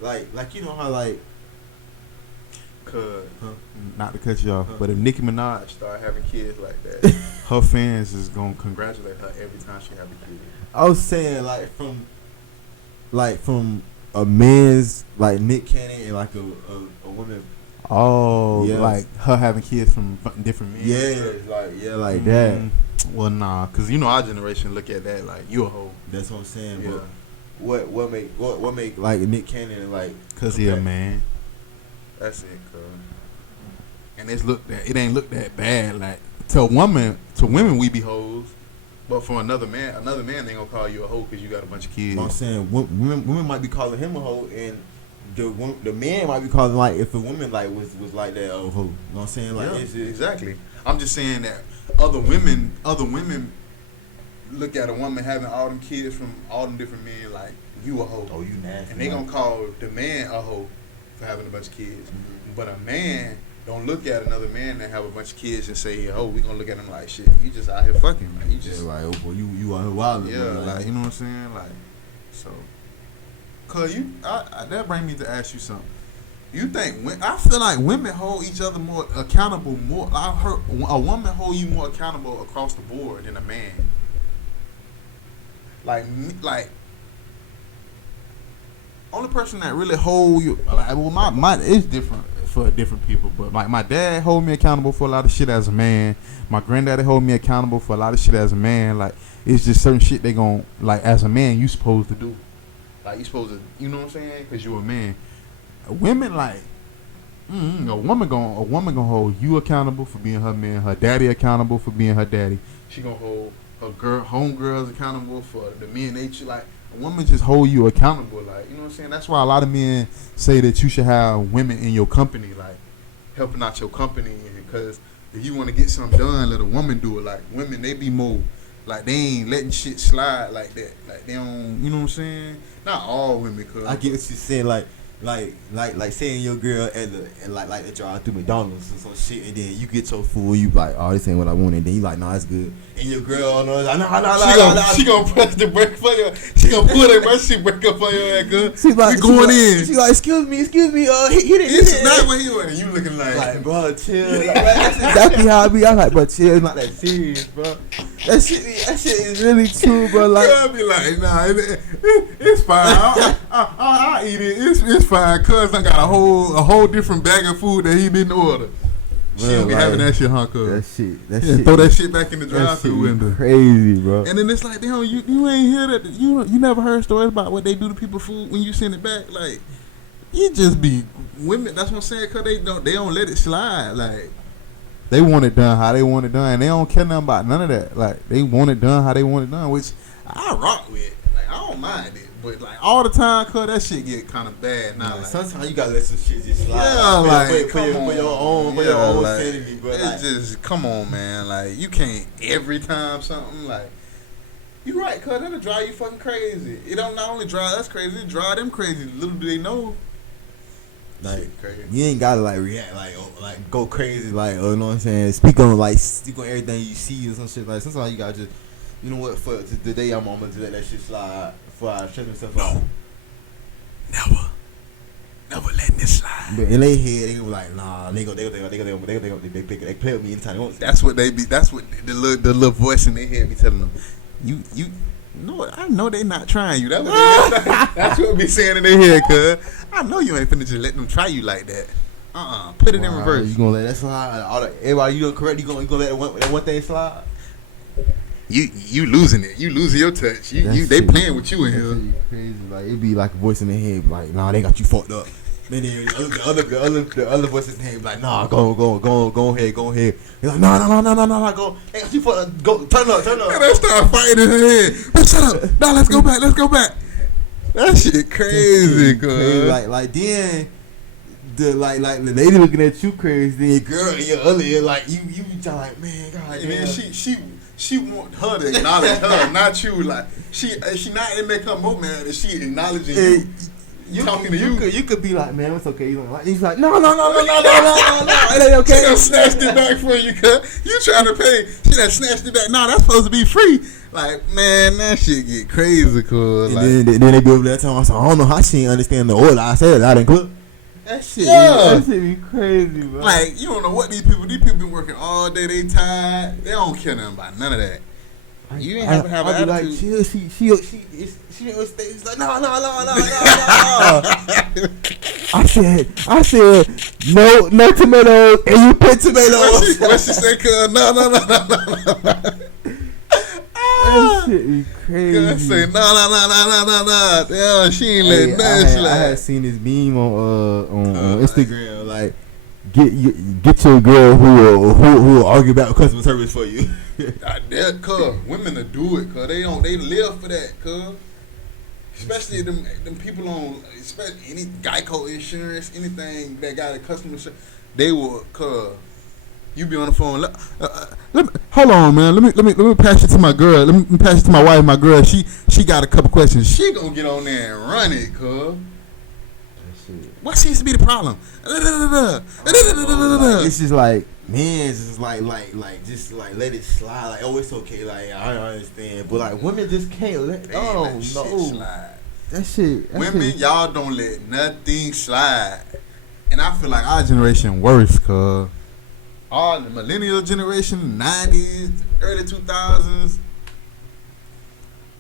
like you know how like, not to cut you off, but if Nicki Minaj start having kids like that, her fans is gonna congratulate her every time she have a kid. I was saying from a man's like Nick Cannon and like a woman. Oh, yeah. Like her having kids from different men. Yeah, like that. Well, nah, cause our generation look at that like you a hoe. That's what I'm saying. Yeah. But what make like Nick Cannon like? Cause he a man. That's it, cuz. And it ain't look that bad. Like to women we be hoes. But for another man ain't gonna call you a hoe because you got a bunch of kids. I'm saying women might be calling him a hoe, and the man might be calling, like, if a woman like was like that, a hoe. You know what I'm saying? Like, yeah, exactly. I'm just saying that other women look at a woman having all them kids from all them different men like, you a hoe. Oh, you nasty. And they gonna call the man a hoe for having a bunch of kids. Mm-hmm. But a man don't look at another man that have a bunch of kids and say, oh, we gonna look at him like, shit, you just out here fucking, like, you just like, oh boy, you out here wilding. Yeah, like, you know what I'm saying? Like, so, cause that bring me to ask you something. You think, I feel like women hold each other more accountable I've heard a woman hold you more accountable across the board than a man. Like only person that really hold you, like, well, my it's different for different people, but like my dad hold me accountable for a lot of shit as a man. My granddaddy hold me accountable for a lot of shit as a man. Like, it's just certain shit they gon', like, as a man you supposed to do. Like, you supposed to, you know what I'm saying? Cause you a man. Women, like, a woman gonna hold you accountable for being her man. Her daddy accountable for being her daddy. She gonna hold her homegirls accountable for the men they treat. Like, a woman just hold you accountable. Like, you know what I'm saying? That's why a lot of men say that you should have women in your company, like, helping out your company. Because if you want to get something done, let a woman do it. Like, women, they be more, like, they ain't letting shit slide like that. Like, they don't, you know what I'm saying? Not all women, cuz. I get what you're saying, like saying your girl like they drive through McDonald's or some shit, and then you get your food, you like, oh, this ain't what I want, and then you like, nah, it's good, and your girl knows, she gonna press the brake for you. She gonna pull that brake, she break up for your ass, good. She's like, we going in. She's like, excuse me, hit it. It's not what he want, and you looking like bro, chill. Like, that's exactly how I be. I'm like, bro, chill, it's not that serious, bro. That shit is really true, bro. Like, I be like, nah, it's fine. I'll eat it. It's fine. Cuz I got a whole different bag of food that he didn't order. She don't be having that shit, huh, cuz? That shit. Throw that shit back in the drive-thru window. Crazy, bro. And then it's like, damn, you ain't hear that. You never heard stories about what they do to people's food when you send it back. Like, you just be women. That's what I'm saying. Cuz they don't let it slide. Like, they want it done how they want it done, and they don't care nothing about none of that. Like, they want it done how they want it done, which I rock with. Like, I don't mind it. But like all the time, cause that shit get kind of bad now. Like, sometimes you gotta let some shit just slide. Yeah, like for your own sanity, bro. It's like, just come on, man. Like you can't every time something like. You right, cuz that'll drive you fucking crazy. It don't not only drive us crazy, it drive them crazy. Little do they know. like Shit crazy. you ain't gotta like react like go crazy like you know what I'm saying. Speak on everything you see or some shit like. Sometimes you gotta just you know what for today I'm gonna let that shit slide before I shut myself out. Never letting this slide. But in their head they go like nah they play with me anytime they want. That's what they be. That's what the little voice in their head be telling them. You no, I know they not trying you. That's what be saying in their head, cuz. I know you ain't finna just let them try you like that. Put it in reverse. You gonna let that slide? Everybody you gonna correct? You gonna let that one thing slide? You losing it. You losing your touch. They playing with you in here. Crazy. Like it be like a voice in their head, like nah, they got you fucked up. Then the other voices in their head be like, nah, go ahead. They're like, no, go. They got you fucked up. Go, turn up. And they start fighting in her head. Man, shut up. No, let's go back. That shit crazy, cuz. Like then the the lady looking at you crazy, then your girl in your other ear like you be trying like, man, God. And then she want her to acknowledge her, not you. Like she not it make her more mad that she acknowledging you. You could be like, man, it's okay. He's like, no, it ain't okay. She done snatched it back for you, cuz. You trying to pay. She done snatched it back. Nah, that's supposed to be free. Like, man, that shit get crazy, cuz. And then they be over there telling us, I don't know how she ain't understand the order. I said it out in club. That shit be crazy, bro. Like, you don't know what these people been working all day. They tired. They don't care nothing about none of that. You ain't have to have an attitude. Like, she was like, no. I said, no tomatoes, and you put tomatoes. What she say, cuz? No. That shit be crazy. I say, no. Damn, she ain't letting that slide. I had seen this meme on Instagram, like, get your girl who will argue about customer service for you. That cuz women to do it, cuz they live for that, cuz. Especially them people on, especially any Geico insurance, anything that got a customer service, they will, cuz. You be on the phone. Hold on, man. Let me pass it to my girl. Let me pass it to my wife. My girl, she got a couple questions. She gonna get on there and run it, cuz. What seems to be the problem? It's just like, man, it's just like let it slide. Like, oh, it's okay. Like, I understand, but like women just can't let. Slide. That shit. Women, y'all don't let nothing slide, and I feel like our generation worse, cuz. All the millennial generation, 90s, early 2000s,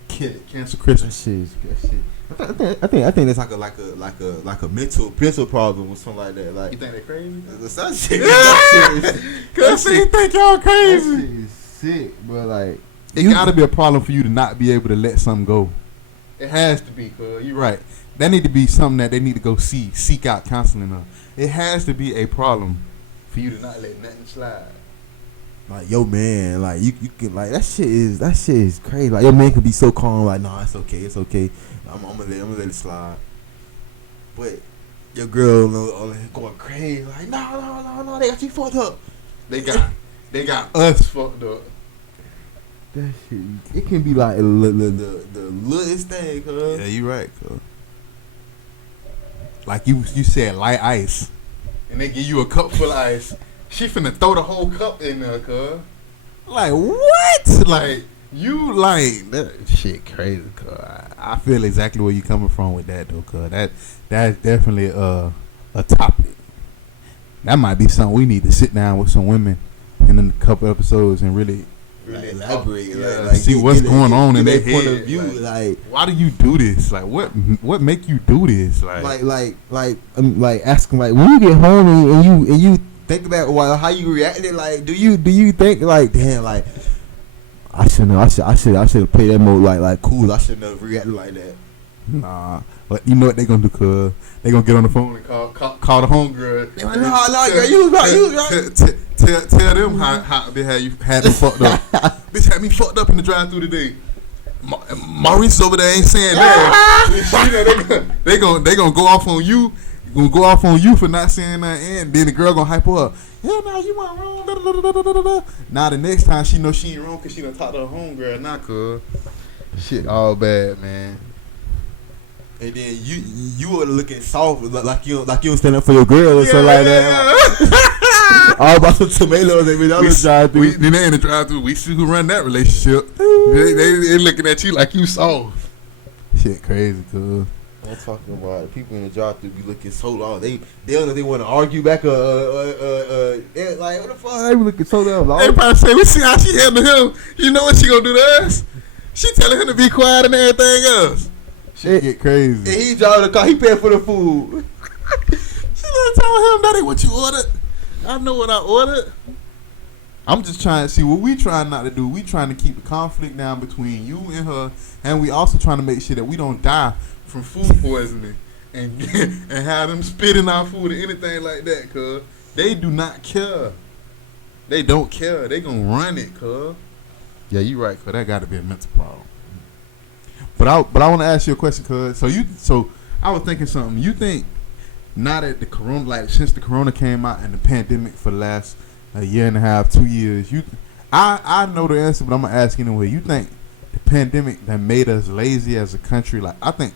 cancel Christmas. That shit. I think that's like a mental problem or something like that. Like, you think they crazy? Some shit. Cause they think y'all crazy. That shit is sick, bro. Like, it gotta be a problem for you to not be able to let something go. It has to be, cuz you're right. That need to be something that they need to go seek out counseling on. It has to be a problem for you to not let nothing slide. Like, yo, man, like you can like that shit is crazy. Like, your man could be so calm, like, nah, it's okay. I'm gonna let it slide. But your girl going crazy, like, no, they got you fucked up. They got us fucked up. That shit, it can be like the littlest thing, cuz. Yeah, you right, cuz. Like you said, light ice. And they give you a cup full of ice. She finna throw the whole cup in there, cuz. Like, what? Like, you like, that shit crazy, cuz. I feel exactly where you coming from with that, though, cuz. That's definitely a topic. That might be something we need to sit down with some women in a couple episodes and really elaborate, like see what's going on in their point head. of view. Like, why do you do this? Like, what make you do this? Like asking, like, when you get home and you think about how you reacted. Like, do you think like, damn, like, I should have played that mode like cool. I shouldn't have reacted like that. Nah, but you know what they gonna do? Cuz they gonna get on the phone and call the homegirl. They like, no, girl, you was right. Tell them how they had you had them fucked up. Bitch had me fucked up in the drive-thru today. Maurice over there ain't saying that. they gonna go off on you. Gonna go off on you for not saying that, and then the girl gonna hype her up. Yeah, nah, you weren't wrong. Da, da, da, da, da, da. Now the next time she know she ain't wrong because she done talked to her homegirl. Nah, cuz shit all bad, man. And then you were looking soft, like you don't stand up for your girl or something like that. All about some tomatoes and McDonald's drive-thru. Then they in the drive-thru. We see who run that relationship. they looking at you like you soft. Shit crazy, cuz. I'm talking about people in the drive-thru be looking so lost. They don't know they want to argue back. Like what the fuck? They be looking so damn lost. They probably say, we see how she handle him. You know what she gonna do to us? She telling him to be quiet and everything else. Shit get crazy. And he driving the car. He paying for the food. She done tell him that ain't what you ordered. I know what I ordered. I'm just trying to see what we trying not to do. We trying to keep the conflict down between you and her, and we also trying to make sure that we don't die from food poisoning and have them spit in our food or anything like that, cuz they do not care. They don't care. They gonna run it, cuz. Yeah, you right, cuz that gotta be a mental problem. But I want to ask you a question, cuz. So I was thinking something. You think now that the corona, like since the corona came out and the pandemic for the last a year and a half, 2 years, I know the answer, but I'm gonna ask anyway. You think the pandemic that made us lazy as a country? Like I think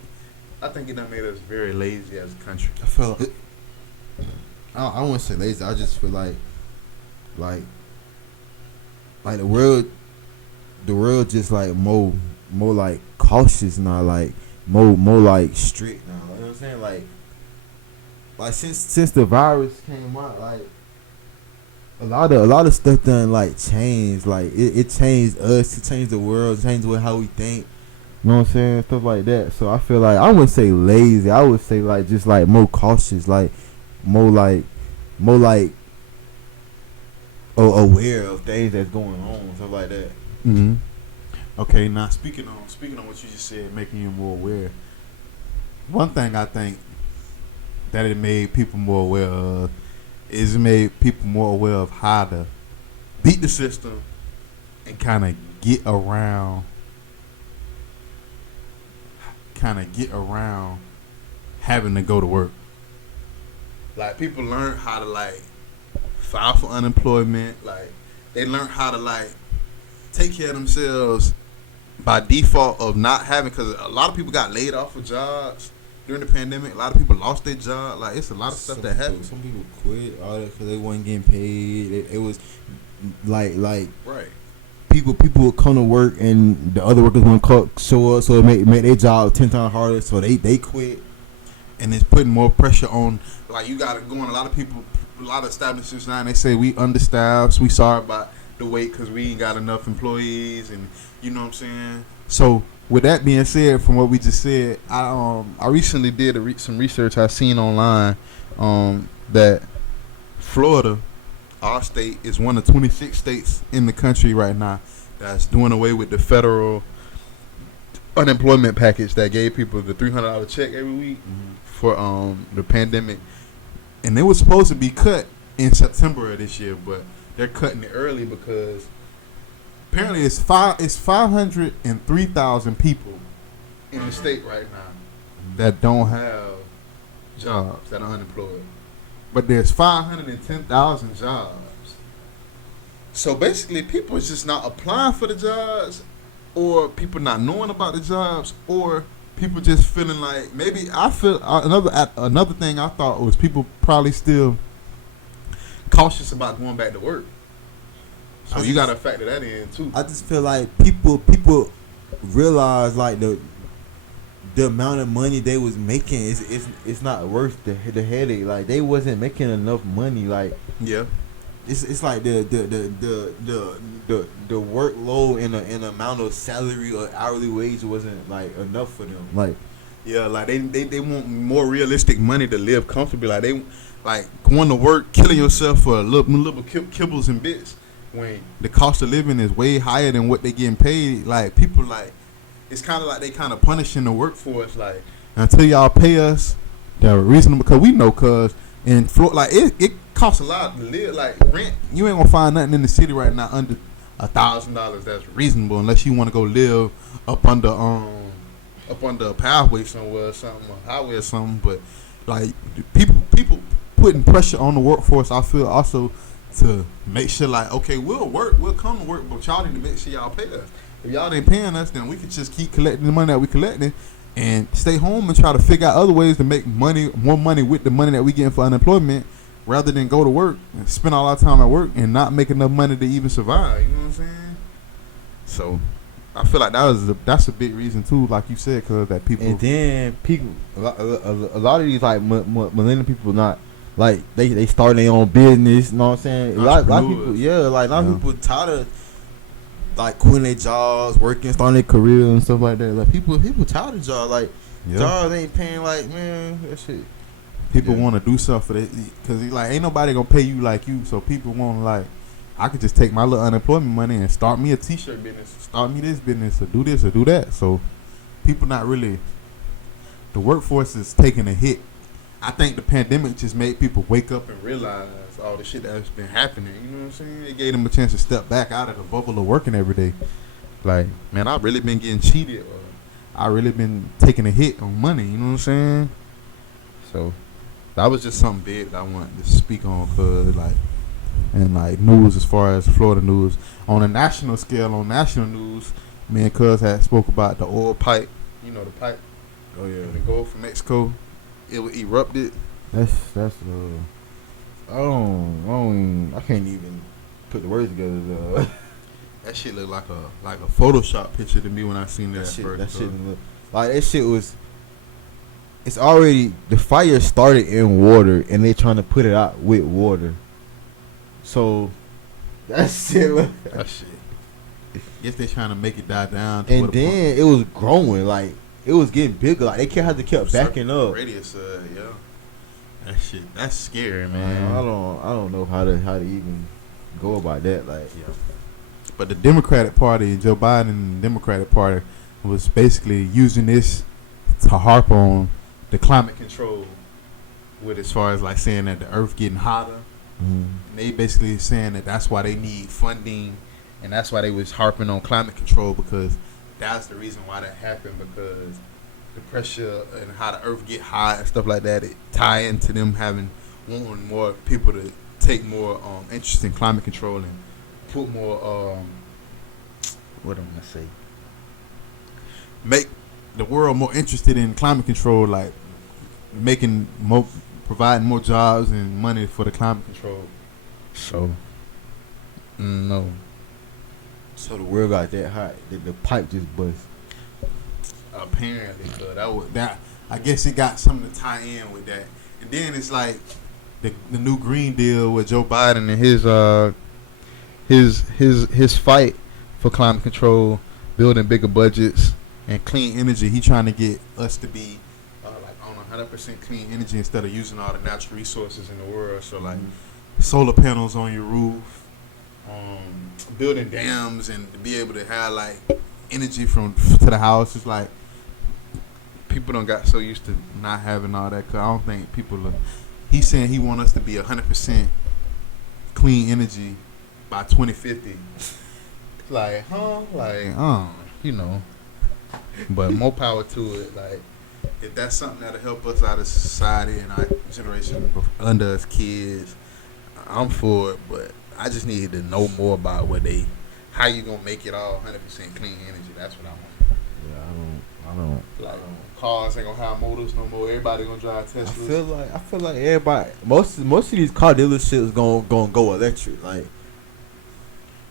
it done made us very lazy as a country. I feel like I wouldn't say lazy. I just feel like the world just like more like cautious now, like more like strict now. You know what I'm saying? Like since the virus came out, like a lot of stuff done like changed. Like it changed us, it changed the world, it changed how we think. You know what I'm saying? Stuff like that. So I feel like I wouldn't say lazy. I would say like just like more cautious, like more like aware of things that's going on, stuff like that. Mm-hmm. Okay, now speaking on what you just said, making you more aware. One thing I think that it made people more aware of is it made people more aware of how to beat the system and kind of get around having to go to work. Like people learn how to like file for unemployment. Like they learn how to like take care of themselves by default of not having, because a lot of people got laid off of jobs during the pandemic. A lot of people lost their job. Like it's a lot of stuff that happened. Some people quit all that because they wasn't getting paid. It was like right. People would come to work and the other workers wouldn't show up, so it made their job 10 times harder. So they quit, and it's putting more pressure on. Like you got to go on. A lot of establishments now, and they say we understaffed. We sorry about the wait because we ain't got enough employees, and you know what I'm saying. So with that being said, from what we just said, I recently did some research I seen online that Florida, our state, is one of 26 states in the country right now that's doing away with the federal unemployment package that gave people the $300 check every week for the pandemic, and it was supposed to be cut in September of this year, but they're cutting it early because apparently it's 503,000 people in the state right now that don't have jobs, that are unemployed. But there's 510,000 jobs. So basically people is just not applying for the jobs, or people not knowing about the jobs, or people just feeling like, maybe I feel another thing I thought was people probably still cautious about going back to work. So you gotta factor that in too. I just feel like people realize like the amount of money they was making it's not worth the headache. Like they wasn't making enough money. Like yeah, it's like the workload and the amount of salary or hourly wage wasn't like enough for them. Like yeah, like they want more realistic money to live comfortably. Like they like going to work, killing yourself for a little kibbles and bits, when the cost of living is way higher than what they getting paid. Like people like, it's kind of like they kind of punishing the workforce. Like until y'all pay us the reasonable, because we know, cause in Florida, like it costs a lot to live. Like rent, you ain't gonna find nothing in the city right now $1,000 that's reasonable, unless you want to go live up under a pathway somewhere or something, a highway or something. But like people putting pressure on the workforce, I feel also to make sure like, okay, we'll come to work, but y'all need to make sure y'all pay us. If y'all ain't paying us, then we can just keep collecting the money that we collecting and stay home and try to figure out other ways to make more money with the money that we getting for unemployment, rather than go to work and spend all our time at work and not make enough money to even survive. You know what I'm saying? So I feel like that's a big reason too, like you said, because that people. And then people, a lot of these like millennial people, not like they start their own business. You know what I'm saying? A lot of people, like a lot of people tired of like quitting their jobs, working, starting their career and stuff like that. Like people tired of jobs. Like jobs ain't paying. Like, man, that shit. People want to do stuff for that because like ain't nobody gonna pay you like you. So people want like, I could just take my little unemployment money and start me a t-shirt business, start me this business, or do this or do that. So people not really. The workforce is taking a hit. I think the pandemic just made people wake up and realize all the shit that's been happening. You know what I'm saying? It gave them a chance to step back out of the bubble of working every day. Like, man, I've really been getting cheated, or I really been taking a hit on money. You know what I'm saying? So that was just something big that I wanted to speak on, cause like, and like news as far as Florida news on a national scale, on national news, me and Cuz had spoke about the oil pipe. You know the pipe. Oh yeah. In the Gulf of Mexico, it erupted. I can't even put the words together. That shit looked like a Photoshop picture to me when I seen that shit, first. That shit look like that shit was. It's already, the fire started in water and they trying to put it out with water. So that shit. That shit. Guess they trying to make it die down. And then it was growing, like it was getting bigger. Like they kept backing up. Radius, yeah. That shit, that's scary, man. I don't know how to even go about that. Like, yeah. But the Democratic Party, Joe Biden and the Democratic Party, was basically using this to harp on the climate control, with as far as like saying that the earth getting hotter. And they basically saying that that's why they need funding, and that's why they was harping on climate control, because that's the reason why that happened, because the pressure and how the earth get hot and stuff like that, it tie into them wanting more people to take more interest in climate control and put more what am I gonna say? Make the world more interested in climate control, like providing more jobs and money for the climate control. So no. So the world got that hot that the pipe just bust. Apparently, that I guess it got something to tie in with that. And then it's like the new Green Deal with Joe Biden and his fight for climate control, building bigger budgets and clean energy. He trying to get us to be like on 100% clean energy instead of using all the natural resources in the world. So like solar panels on your roof, building dams, and to be able to have like energy to the house. It's like people don't got so used to not having all that. Cause I don't think people are. He's saying he want us to be 100% clean energy by 2050. Like, you know. But more power to it. Like, if that's something that'll help us out of society and our generation under us kids, I'm for it. But I just need to know more about how you gonna make it all 100% clean energy. That's what I want. Yeah, I don't. Like, cars ain't gonna have motors no more. Everybody gonna drive Teslas. I feel like everybody, most of these car dealerships gonna go electric. Like,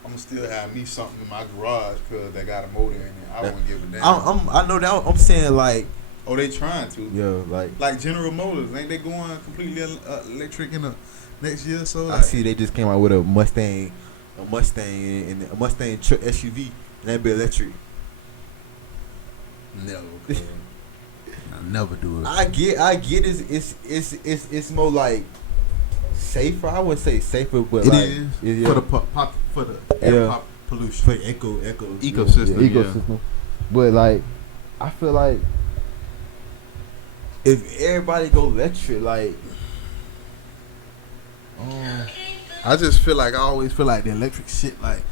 I'm gonna still have me something in my garage because they got a motor in it. I won't give a damn. I know that. I'm saying like, oh, they trying to. Yeah, like General Motors, ain't they going completely electric in the next year or so? I see they just came out with a Mustang and a Mustang truck SUV, and that be electric. No, I'll never do it. I get it's more like safer. I wouldn't say safer, but it like is for the air pollution, for ecosystem. Yeah. But like, I feel like if everybody go electric, like, I just feel like I always feel like the electric shit, like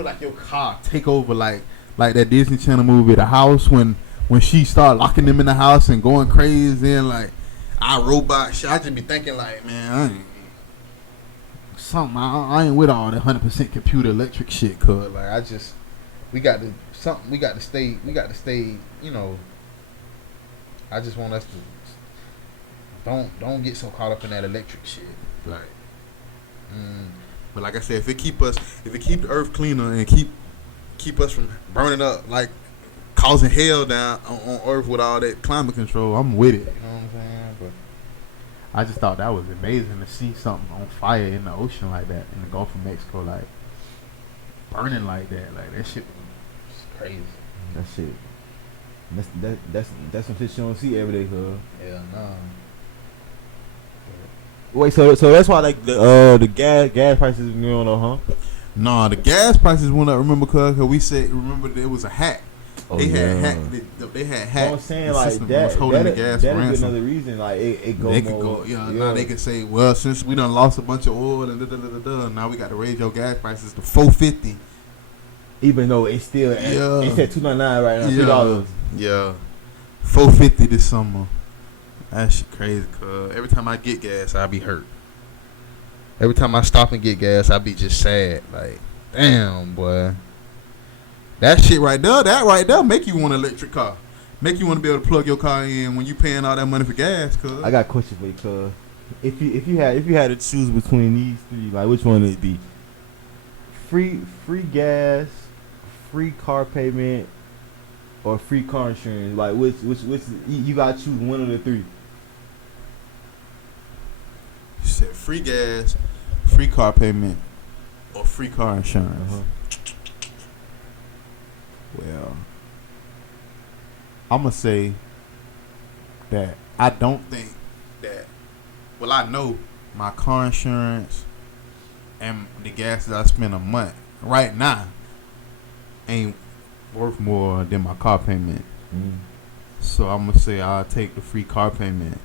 feel like your car take over like that Disney Channel movie, The House, when she start locking them in the house and going crazy and like iRobot shit. I just be thinking like, man, I ain't with all the 100% computer electric shit, cause like we got to stay, you know. I just want us to don't get so caught up in that electric shit, like. But like I said, if it keep the earth cleaner and keep us from burning up, like causing hell down on earth with all that climate control, I'm with it. You know what I'm saying? But I just thought that was amazing to see something on fire in the ocean like that, in the Gulf of Mexico, like burning like that. Like that shit was crazy. That shit. That's some shit you don't see every day, cuz. Hell no. Wait, so that's why like the gas prices been going up, huh? Nah, the gas prices went up. Remember, cuz we said there was a hack. Oh, they had hacked. I'm saying the like system that was holding the gas that for is ransom. another reason. Like it go They more. could go, yeah. Now they could say, well, since we done lost a bunch of oil and now we got to raise your gas prices to $4.50. Even though it's still it's at $2.99 right now, $2. Yeah, $4.50 this summer. That shit crazy, cuz every time I get gas, I be hurt. Every time I stop and get gas, I be just sad. Like, damn, boy. That shit right there make you want an electric car. Make you want to be able to plug your car in when you paying all that money for gas, cuz. I got a question for you, cuz. If you had to choose between these three, like which one would it be? Free gas, free car payment, or free car insurance? Like which you gotta choose one of the three. You said free gas, free car payment, or free car insurance. Uh-huh. Well, I'm going to say that I don't think that, well, I know my car insurance and the gas that I spend a month right now ain't worth more than my car payment. So I'm going to say I'll take the free car payment.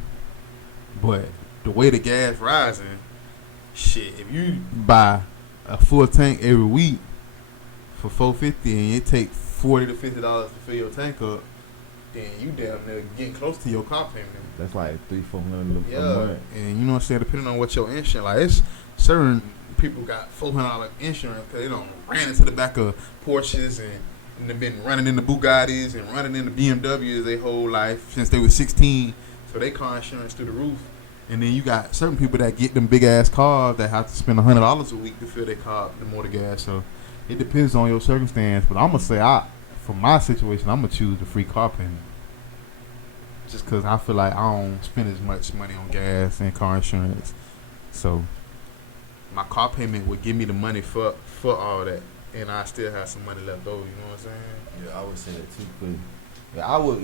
But the way the gas rising, shit, if you buy a full tank every week for $4.50 and it take $40 to $50 to fill your tank up, then you damn near getting close to your car payment. That's like $300-400 a month. And you know what I'm saying, depending on what your insurance, like it's certain people got $400 insurance because they don't ran into the back of Porsches and they've been running into Bugattis and running into BMWs their whole life since they were 16, so they car insurance through the roof. And then you got certain people that get them big ass cars that have to spend $100 a week to fill their car up, the more the gas. So it depends on your circumstance. But I'm gonna say, for my situation, I'm gonna choose the free car payment, just because I feel like I don't spend as much money on gas and car insurance. So my car payment would give me the money for all that, and I still have some money left over. You know what I'm saying? Yeah, I would say that too. But I would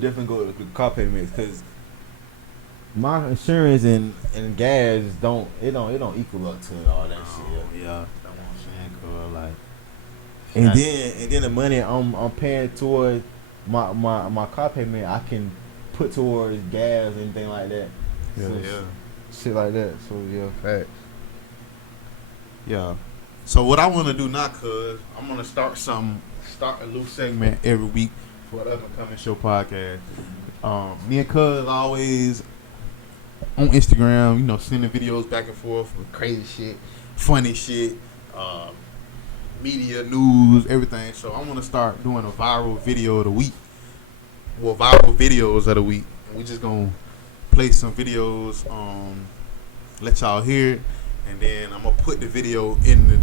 definitely go with the car payments because my insurance and gas don't equal up to all that shit. Yeah, that's what I'm saying, cuz like. And then the money I'm paying towards my car payment, I can put towards gas and anything like that. Yeah, so, yeah. Shit like that. So yeah, facts. Yeah. So what I want to do now, cuz I'm gonna start a little segment every week for the Up and Coming Show podcast. Me and cuz always on Instagram, you know, sending videos back and forth with crazy shit, funny shit, media news, everything. So I want to start doing a viral video of the week. Well, viral videos of the week. And we just gonna play some videos, let y'all hear it, and then I'm gonna put the video in the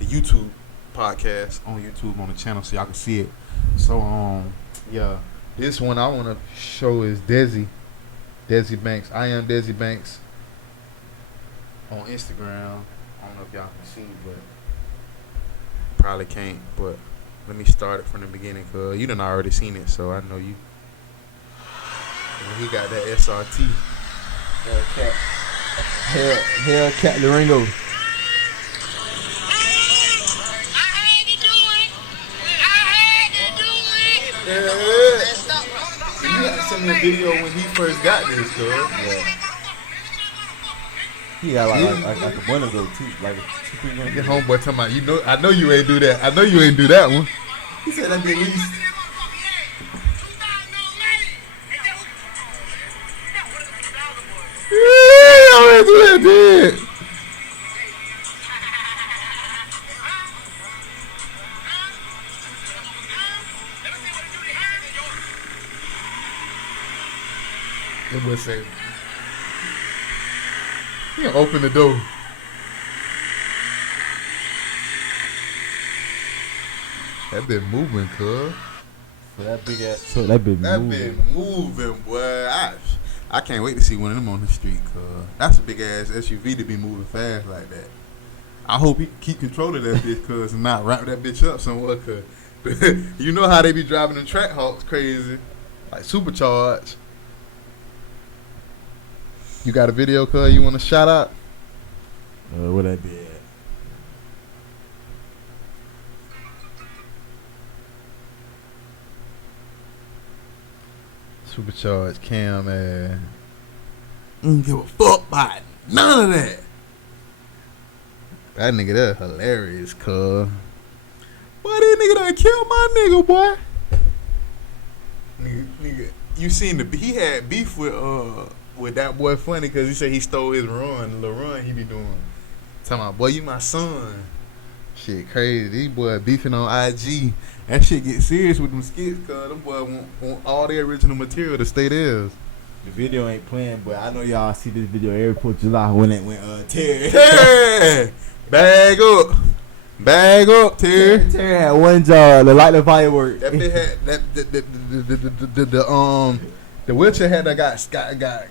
YouTube podcast on YouTube on the channel so y'all can see it. So yeah, this one I want to show is Desi Banks. I am Desi Banks on Instagram. I don't know if y'all can see, but probably can't. But let me start it from the beginning, cause you done already seen it, so I know you. And he got that SRT. Hellcat Durango. You got to send me a video when he first got this, cuz. Yeah. He got like a month ago, like 2-3 months Get ago. homeboy talking about, I know you ain't do that. I know you ain't do that one. He said that be at least. Yeah, I ain't do that, dude. It would say, he gonna open the door. That been moving, cuz. So that big ass truck, that been That moving. been moving, boy. I can't wait to see one of them on the street, cuz. That's a big ass SUV to be moving fast like that. I hope he can keep control of that bitch, cuz, and not wrap that bitch up somewhere, cuz. You know how they be driving them track hawks crazy. Like supercharged. You got a video, cuz, you want to shout out? Where that be at? Supercharged Cam, man. Don't give a fuck by none of that. That nigga, that hilarious, cuz. Boy, that nigga done killed my nigga, boy. Nigga, you seen he had beef with that boy Funny because he said he stole his run, the run he be doing. Talking about, boy, you my son. Shit crazy. These boys beefing on IG. That shit get serious with them skits, cuz them boys want all their original material to stay theirs. The video ain't playing, but I know y'all see this video every 4th of July when Terry. Terry! Bag up, Terry. Terry had one job to light the fireworks. That bitch had the wheelchair had that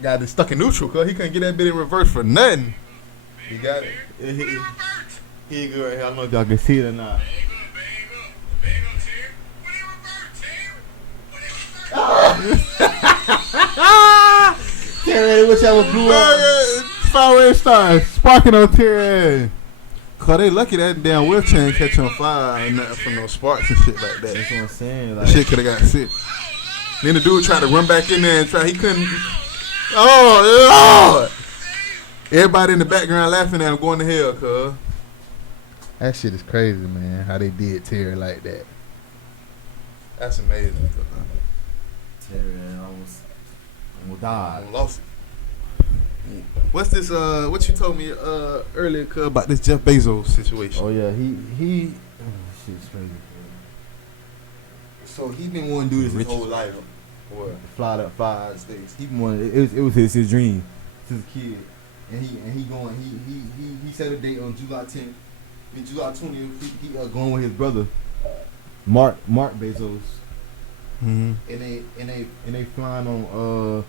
got it stuck in neutral, cuz he couldn't get that bit in reverse for nothing. He got it. He ain't good right here. I don't know if y'all can see it or not. Terry, whichever blew up. Fire started sparking on Terry. Cause they lucky that damn wheelchair ain't catch on fire and nothing from no sparks and shit like that. That's what I'm saying. That Like, shit could have got sick. Then the dude tried to run back in there and he couldn't. Oh, Lord. Everybody in the background laughing at him going to hell, cuz. That shit is crazy, man, how they did Terry like that. That's amazing, cuz. Terry almost died. I lost it. What's this, what you told me earlier, cuz, about this Jeff Bezos situation? Oh yeah, he shit's crazy. So he been wanting to do this his whole life. What? Fly out of states. He wanted it was his dream since a kid, and he set a date on July 10th. In July 20th, he going with his brother, Mark Bezos, Mm-hmm. and they flying on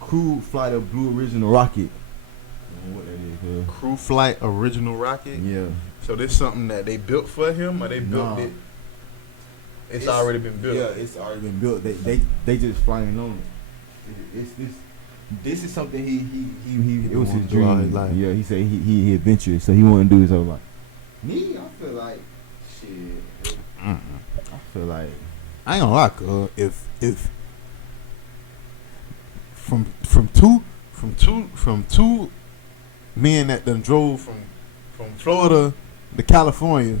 crew flight of Blue Original rocket. I don't know what that is. Crew Flight Original Rocket? Yeah. So this something that they built for him, or they built it? It's already been built. Yeah, it's already been built. They just flying on it. This is something he it was his dream. His life. Yeah, he said he adventurous, so he wanted to do his whole life. Me, I feel like shit. I feel like I ain't gonna lie, if from two men that done drove from Florida to California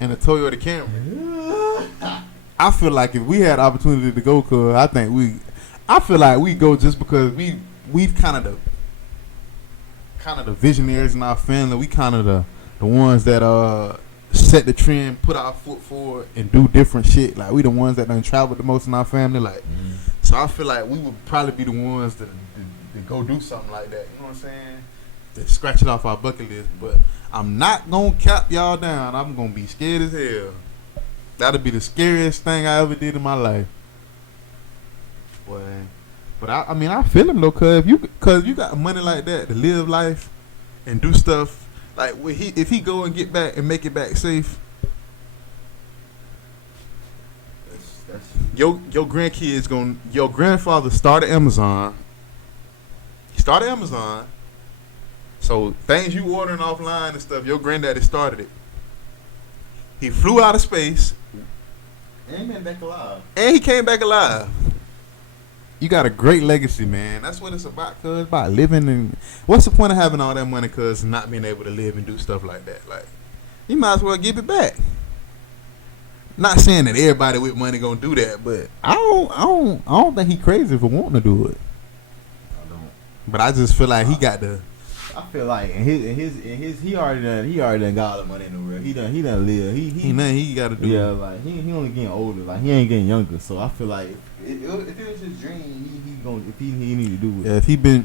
in a Toyota Camry, I feel like if we had opportunity to go, cuz I feel like we go just because we've kind of the visionaries in our family. We kind of the ones that set the trend, put our foot forward, and do different shit. Like we the ones that done traveled the most in our family. Like, so I feel like we would probably be the ones that go do something like that. You know what I'm saying? To scratch it off our bucket list. But I'm not gonna cap y'all down. I'm gonna be scared as hell. That'll be the scariest thing I ever did in my life. Boy. But I mean I feel him though, cause you got money like that to live life and do stuff. Like if he go and get back and make it back safe, your grandkids your grandfather started Amazon. He started Amazon. So things you ordering offline and stuff, your granddaddy started it. He flew out of space. and he came back alive. And he came back alive. You got a great legacy, man. That's what it's about, cuz. It's about living. And what's the point of having all that money, cuz, not being able to live and do stuff like that? Like, you might as well give it back. Not saying that everybody with money gonna do that, but I don't think he crazy for wanting to do it. I don't. But I just feel like he got the. I feel like in his he already done got all the money in the world. He done live. He got to do. Yeah, like he only getting older. Like he ain't getting younger. So I feel like if it was his dream, he gonna if he need to do it. Yeah,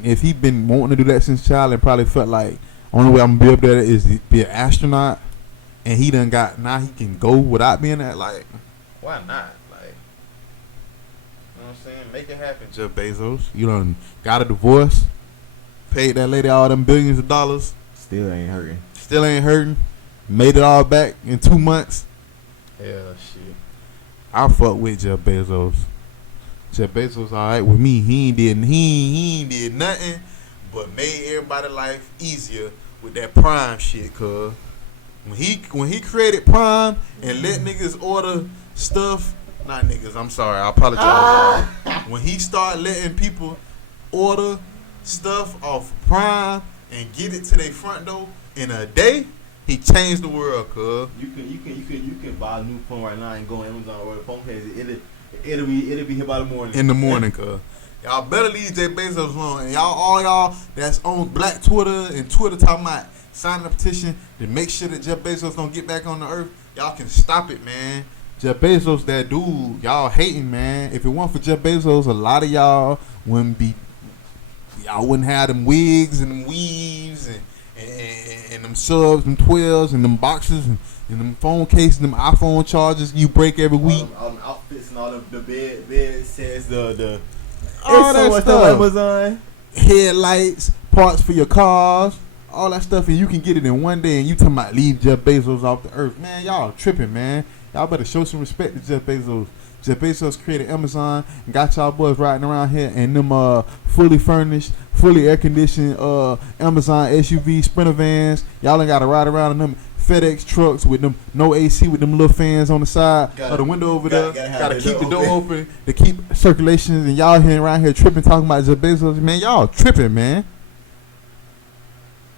if he been wanting to do that since child and probably felt like only way I'm gonna be up there is to be an astronaut, and he done got now he can go without being that. Like, why not? Like, you know what I'm saying? Make it happen, Jeff Bezos. You done got a divorce. Paid that lady all them billions of dollars. Still ain't hurting. Made it all back in 2 months. Yeah, shit. I fuck with Jeff Bezos. Jeff Bezos alright with me. He ain't did nothing but made everybody's life easier with that Prime shit, cuz. When he created Prime and let niggas order stuff, not niggas, I'm sorry, I apologize. When he started letting people order stuff off Prime and get it to their front door in a day, he changed the world, cuz. You can buy a new phone right now and go on Amazon or the phone pays it'll be here by the morning. In the morning, cuz. Y'all better leave Jeff Bezos alone. And all y'all that's on Black Twitter and Twitter talking about signing a petition to make sure that Jeff Bezos don't get back on the earth, y'all can stop it, man. Jeff Bezos, that dude, y'all hating, man. If it weren't for Jeff Bezos, a lot of y'all wouldn't have them wigs and them weaves and them subs, them 12s and them boxes and them phone cases, them iPhone chargers you break every week. All them outfits and all the bed sets, the all that stuff. Amazon. Headlights, parts for your cars, all that stuff, and you can get it in one day, and you talking about leave Jeff Bezos off the earth. Man, y'all tripping, man. Y'all better show some respect to Jeff Bezos. Jeff Bezos created Amazon and got y'all boys riding around here in them fully furnished, fully air-conditioned Amazon SUV Sprinter vans. Y'all ain't got to ride around in them FedEx trucks with them no AC with them little fans on the side of the window over there. Gotta keep the door open to keep circulations, and y'all here around here tripping talking about Jeff Bezos. Man, y'all tripping, man.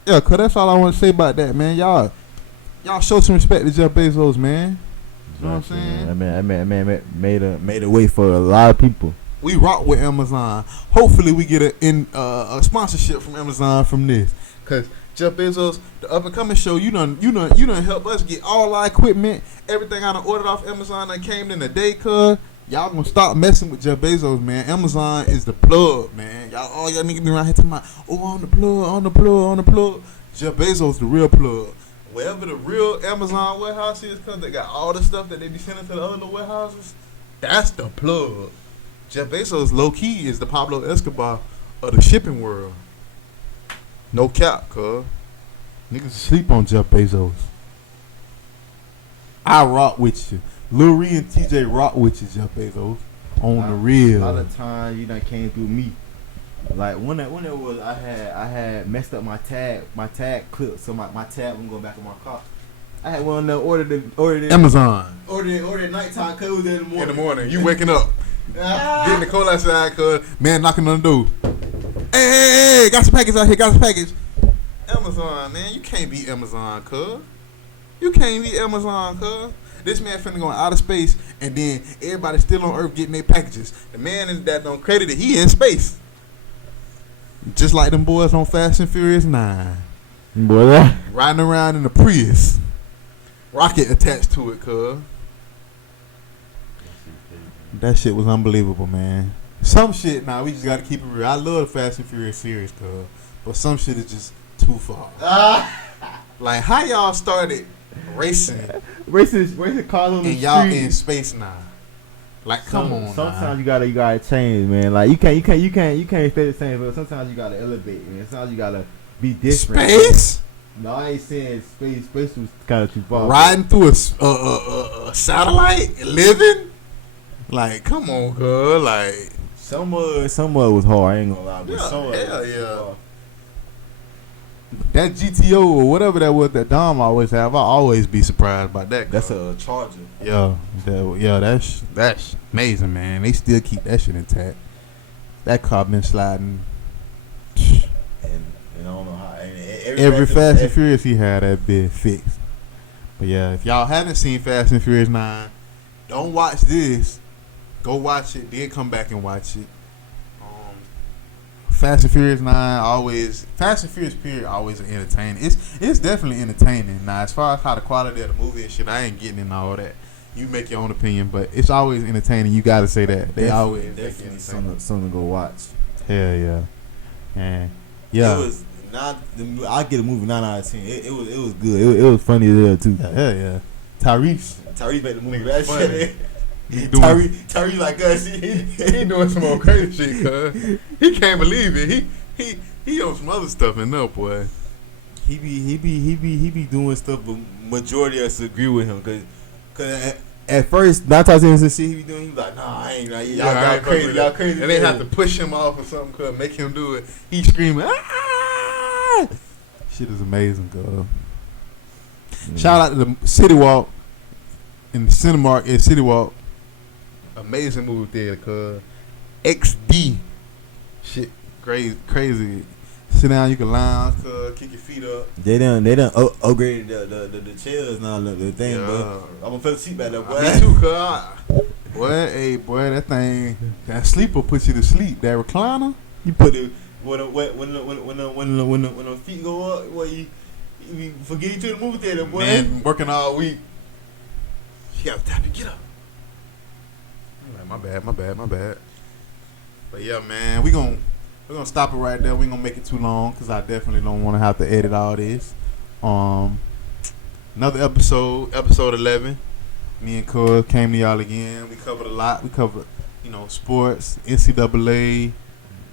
Yeah, cause that's all I want to say about that, man. Y'all show some respect to Jeff Bezos, man. You know what I'm saying? I mean, made a way for a lot of people. We rock with Amazon. Hopefully, we get a sponsorship from Amazon from this. Cause Jeff Bezos, the up and coming show, you done help us get all our equipment, everything I done ordered off Amazon that came in a day. Cause y'all gonna stop messing with Jeff Bezos, man. Amazon is the plug, man. All y'all niggas be around here talking about, on the plug. Jeff Bezos the real plug. Wherever the real Amazon warehouse is, cause they got all the stuff that they be sending to the other little warehouses, that's the plug. Jeff Bezos, low key, is the Pablo Escobar of the shipping world. No cap, cuz. Niggas sleep on Jeff Bezos. I rock with you. Lil Re and T.j. rock with you, Jeff Bezos. On the real. A lot of times you done came through me. Like when it was, I had messed up my tag clip, so my tag wouldn't go back in my car. I had one of them ordered it Amazon. Ordered at nighttime, cause it was in the morning. In the morning, you waking up, getting the cold outside, cuz man knocking on the door. Hey, got some package out here, Amazon, man, you can't beat Amazon, cuz. This man finna go in outer space, and then everybody still on Earth getting their packages. The man that don't credit it, he in space. Just like them boys on Fast and Furious 9. Boy, riding around in a Prius. Rocket attached to it, cuz. That shit was unbelievable, man. Some shit, we just gotta keep it real. I love the Fast and Furious series, cuz. But some shit is just too far. Like, how y'all started racing cars on the and y'all street. in space now? Like, come on. Sometimes you gotta change, man. Like you can't stay the same. But sometimes you gotta elevate, man. Sometimes you gotta be different. Space? Man. No, I ain't saying space. Space was kind of too far. Riding through a satellite, living. Like, come on, girl. Like, some of it was hard. I ain't gonna lie. But hell yeah. That GTO or whatever that was that Dom always have, I always be surprised by that. That's a Charger. Yeah, that's amazing, man. They still keep that shit intact. That car been sliding. And I don't know how. And Every Fast and Furious he had that bit fixed. But yeah, if y'all haven't seen Fast and Furious 9, don't watch this. Go watch it. Then come back and watch it. Fast and Furious 9 always. Fast and Furious period always entertaining. It's definitely entertaining. Now as far as how the quality of the movie and shit, I ain't getting into all that. You make your own opinion, but it's always entertaining. You gotta say that. They always definitely something to go watch. Hell yeah, and yeah. It was not. I get a movie 9 out of 10. It was good. It was funny as hell too. Hell yeah. Tyrese made the movie. That shit. Tyrese like us. He doing some old crazy shit, cuz he can't believe it. He on some other stuff in there, boy. He be doing stuff, but majority of us agree with him, cause at first 9 times out of 10 shit he be doing, he be like, nah, I ain't. Y'all crazy. And they have to push him off or something, cuz make him do it. He screaming, ah! Shit is amazing, cuz. Shout out to the City Walk in the Cinemark at City Walk. Amazing movie theater, cuz. XD. Shit, crazy. Sit down, you can lounge, cuz, kick your feet up. They done upgraded the chairs now, the thing, yeah. But I'm gonna put the seat back there, boy. Me too, cuz. Boy, that thing, that sleeper puts you to sleep. That recliner, you put it when the feet go up, boy, you forget you to the movie theater, boy. Man, working all week. She gotta tap you, get up. I'm like, my bad. But yeah, man, we're gonna stop it right there. We ain't gonna make it too long because I definitely don't want to have to edit all this. Another episode 11. Me and Cuz came to y'all again. We covered a lot. We covered, sports, NCAA,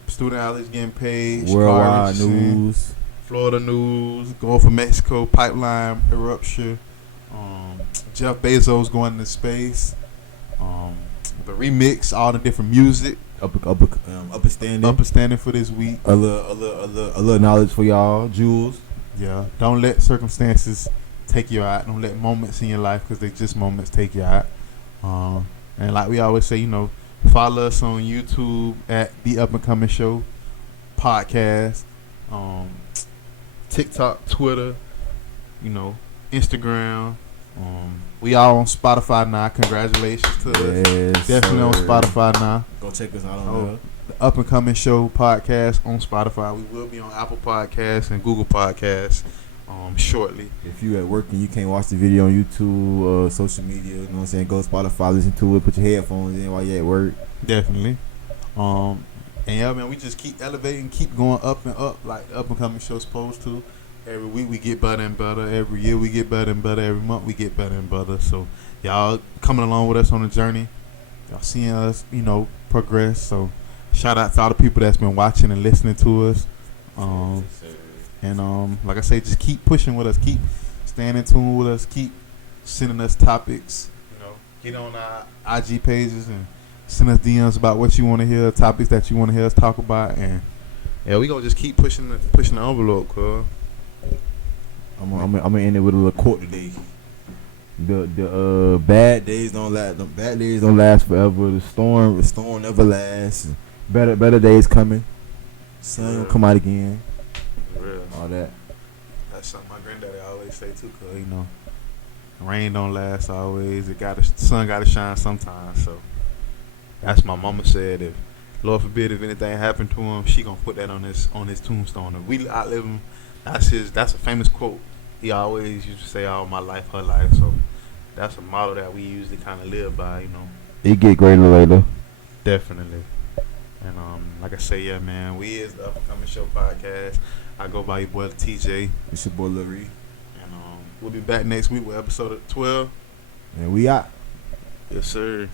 student athletes getting paid, worldwide news, Florida news, Gulf of Mexico pipeline eruption, Jeff Bezos going into space, the remix, all the different music. Upper standing for this week. A little knowledge for y'all, Jules. Yeah, don't let circumstances take you out. Don't let moments in your life, because they just moments, take you out. And like we always say, follow us on YouTube at The Up and Coming Show Podcast, TikTok, Twitter, Instagram. We all on Spotify now. Congratulations to us. Definitely on Spotify now. Go check us out on the Up and Coming Show Podcast on Spotify. We will be on Apple Podcasts and Google Podcasts shortly. If you at work and you can't watch the video on YouTube, social media, you know what I'm saying, go to Spotify, listen to it, put your headphones in while you're at work. Definitely. And yeah, man, we just keep elevating, keep going up and up like the Up and Coming Show's supposed to. Every week we get better and better. Every year we get better and better. Every month we get better and better. So y'all coming along with us on the journey. Y'all seeing us, progress. So shout out to all the people that's been watching and listening to us. And like I say, just keep pushing with us. Keep staying in tune with us. Keep sending us topics. Get on our IG pages and send us DMs about what you want to hear, topics that you want to hear us talk about. And yeah, we gonna just keep pushing the envelope, cuz. I'm gonna end it with a little quote today. The bad days don't last. The bad days don't last forever. The storm never lasts. Better days coming. Sun will come out again. Real. All that. That's something my granddaddy always say too. Cause rain don't last always. Sun gotta shine sometimes. So that's my mama said. If Lord forbid if anything happened to him, she gonna put that on his tombstone. If we outlive him. That's a famous quote. He always used to say, all my life, her life. So that's a motto that we usually kind of live by, It get greater later. Definitely. And like I say, yeah, man, we is the Up and Coming Show Podcast. I go by your boy TJ. It's your boy Lil Re. And we'll be back next week with episode 12. And we out. Yes, sir.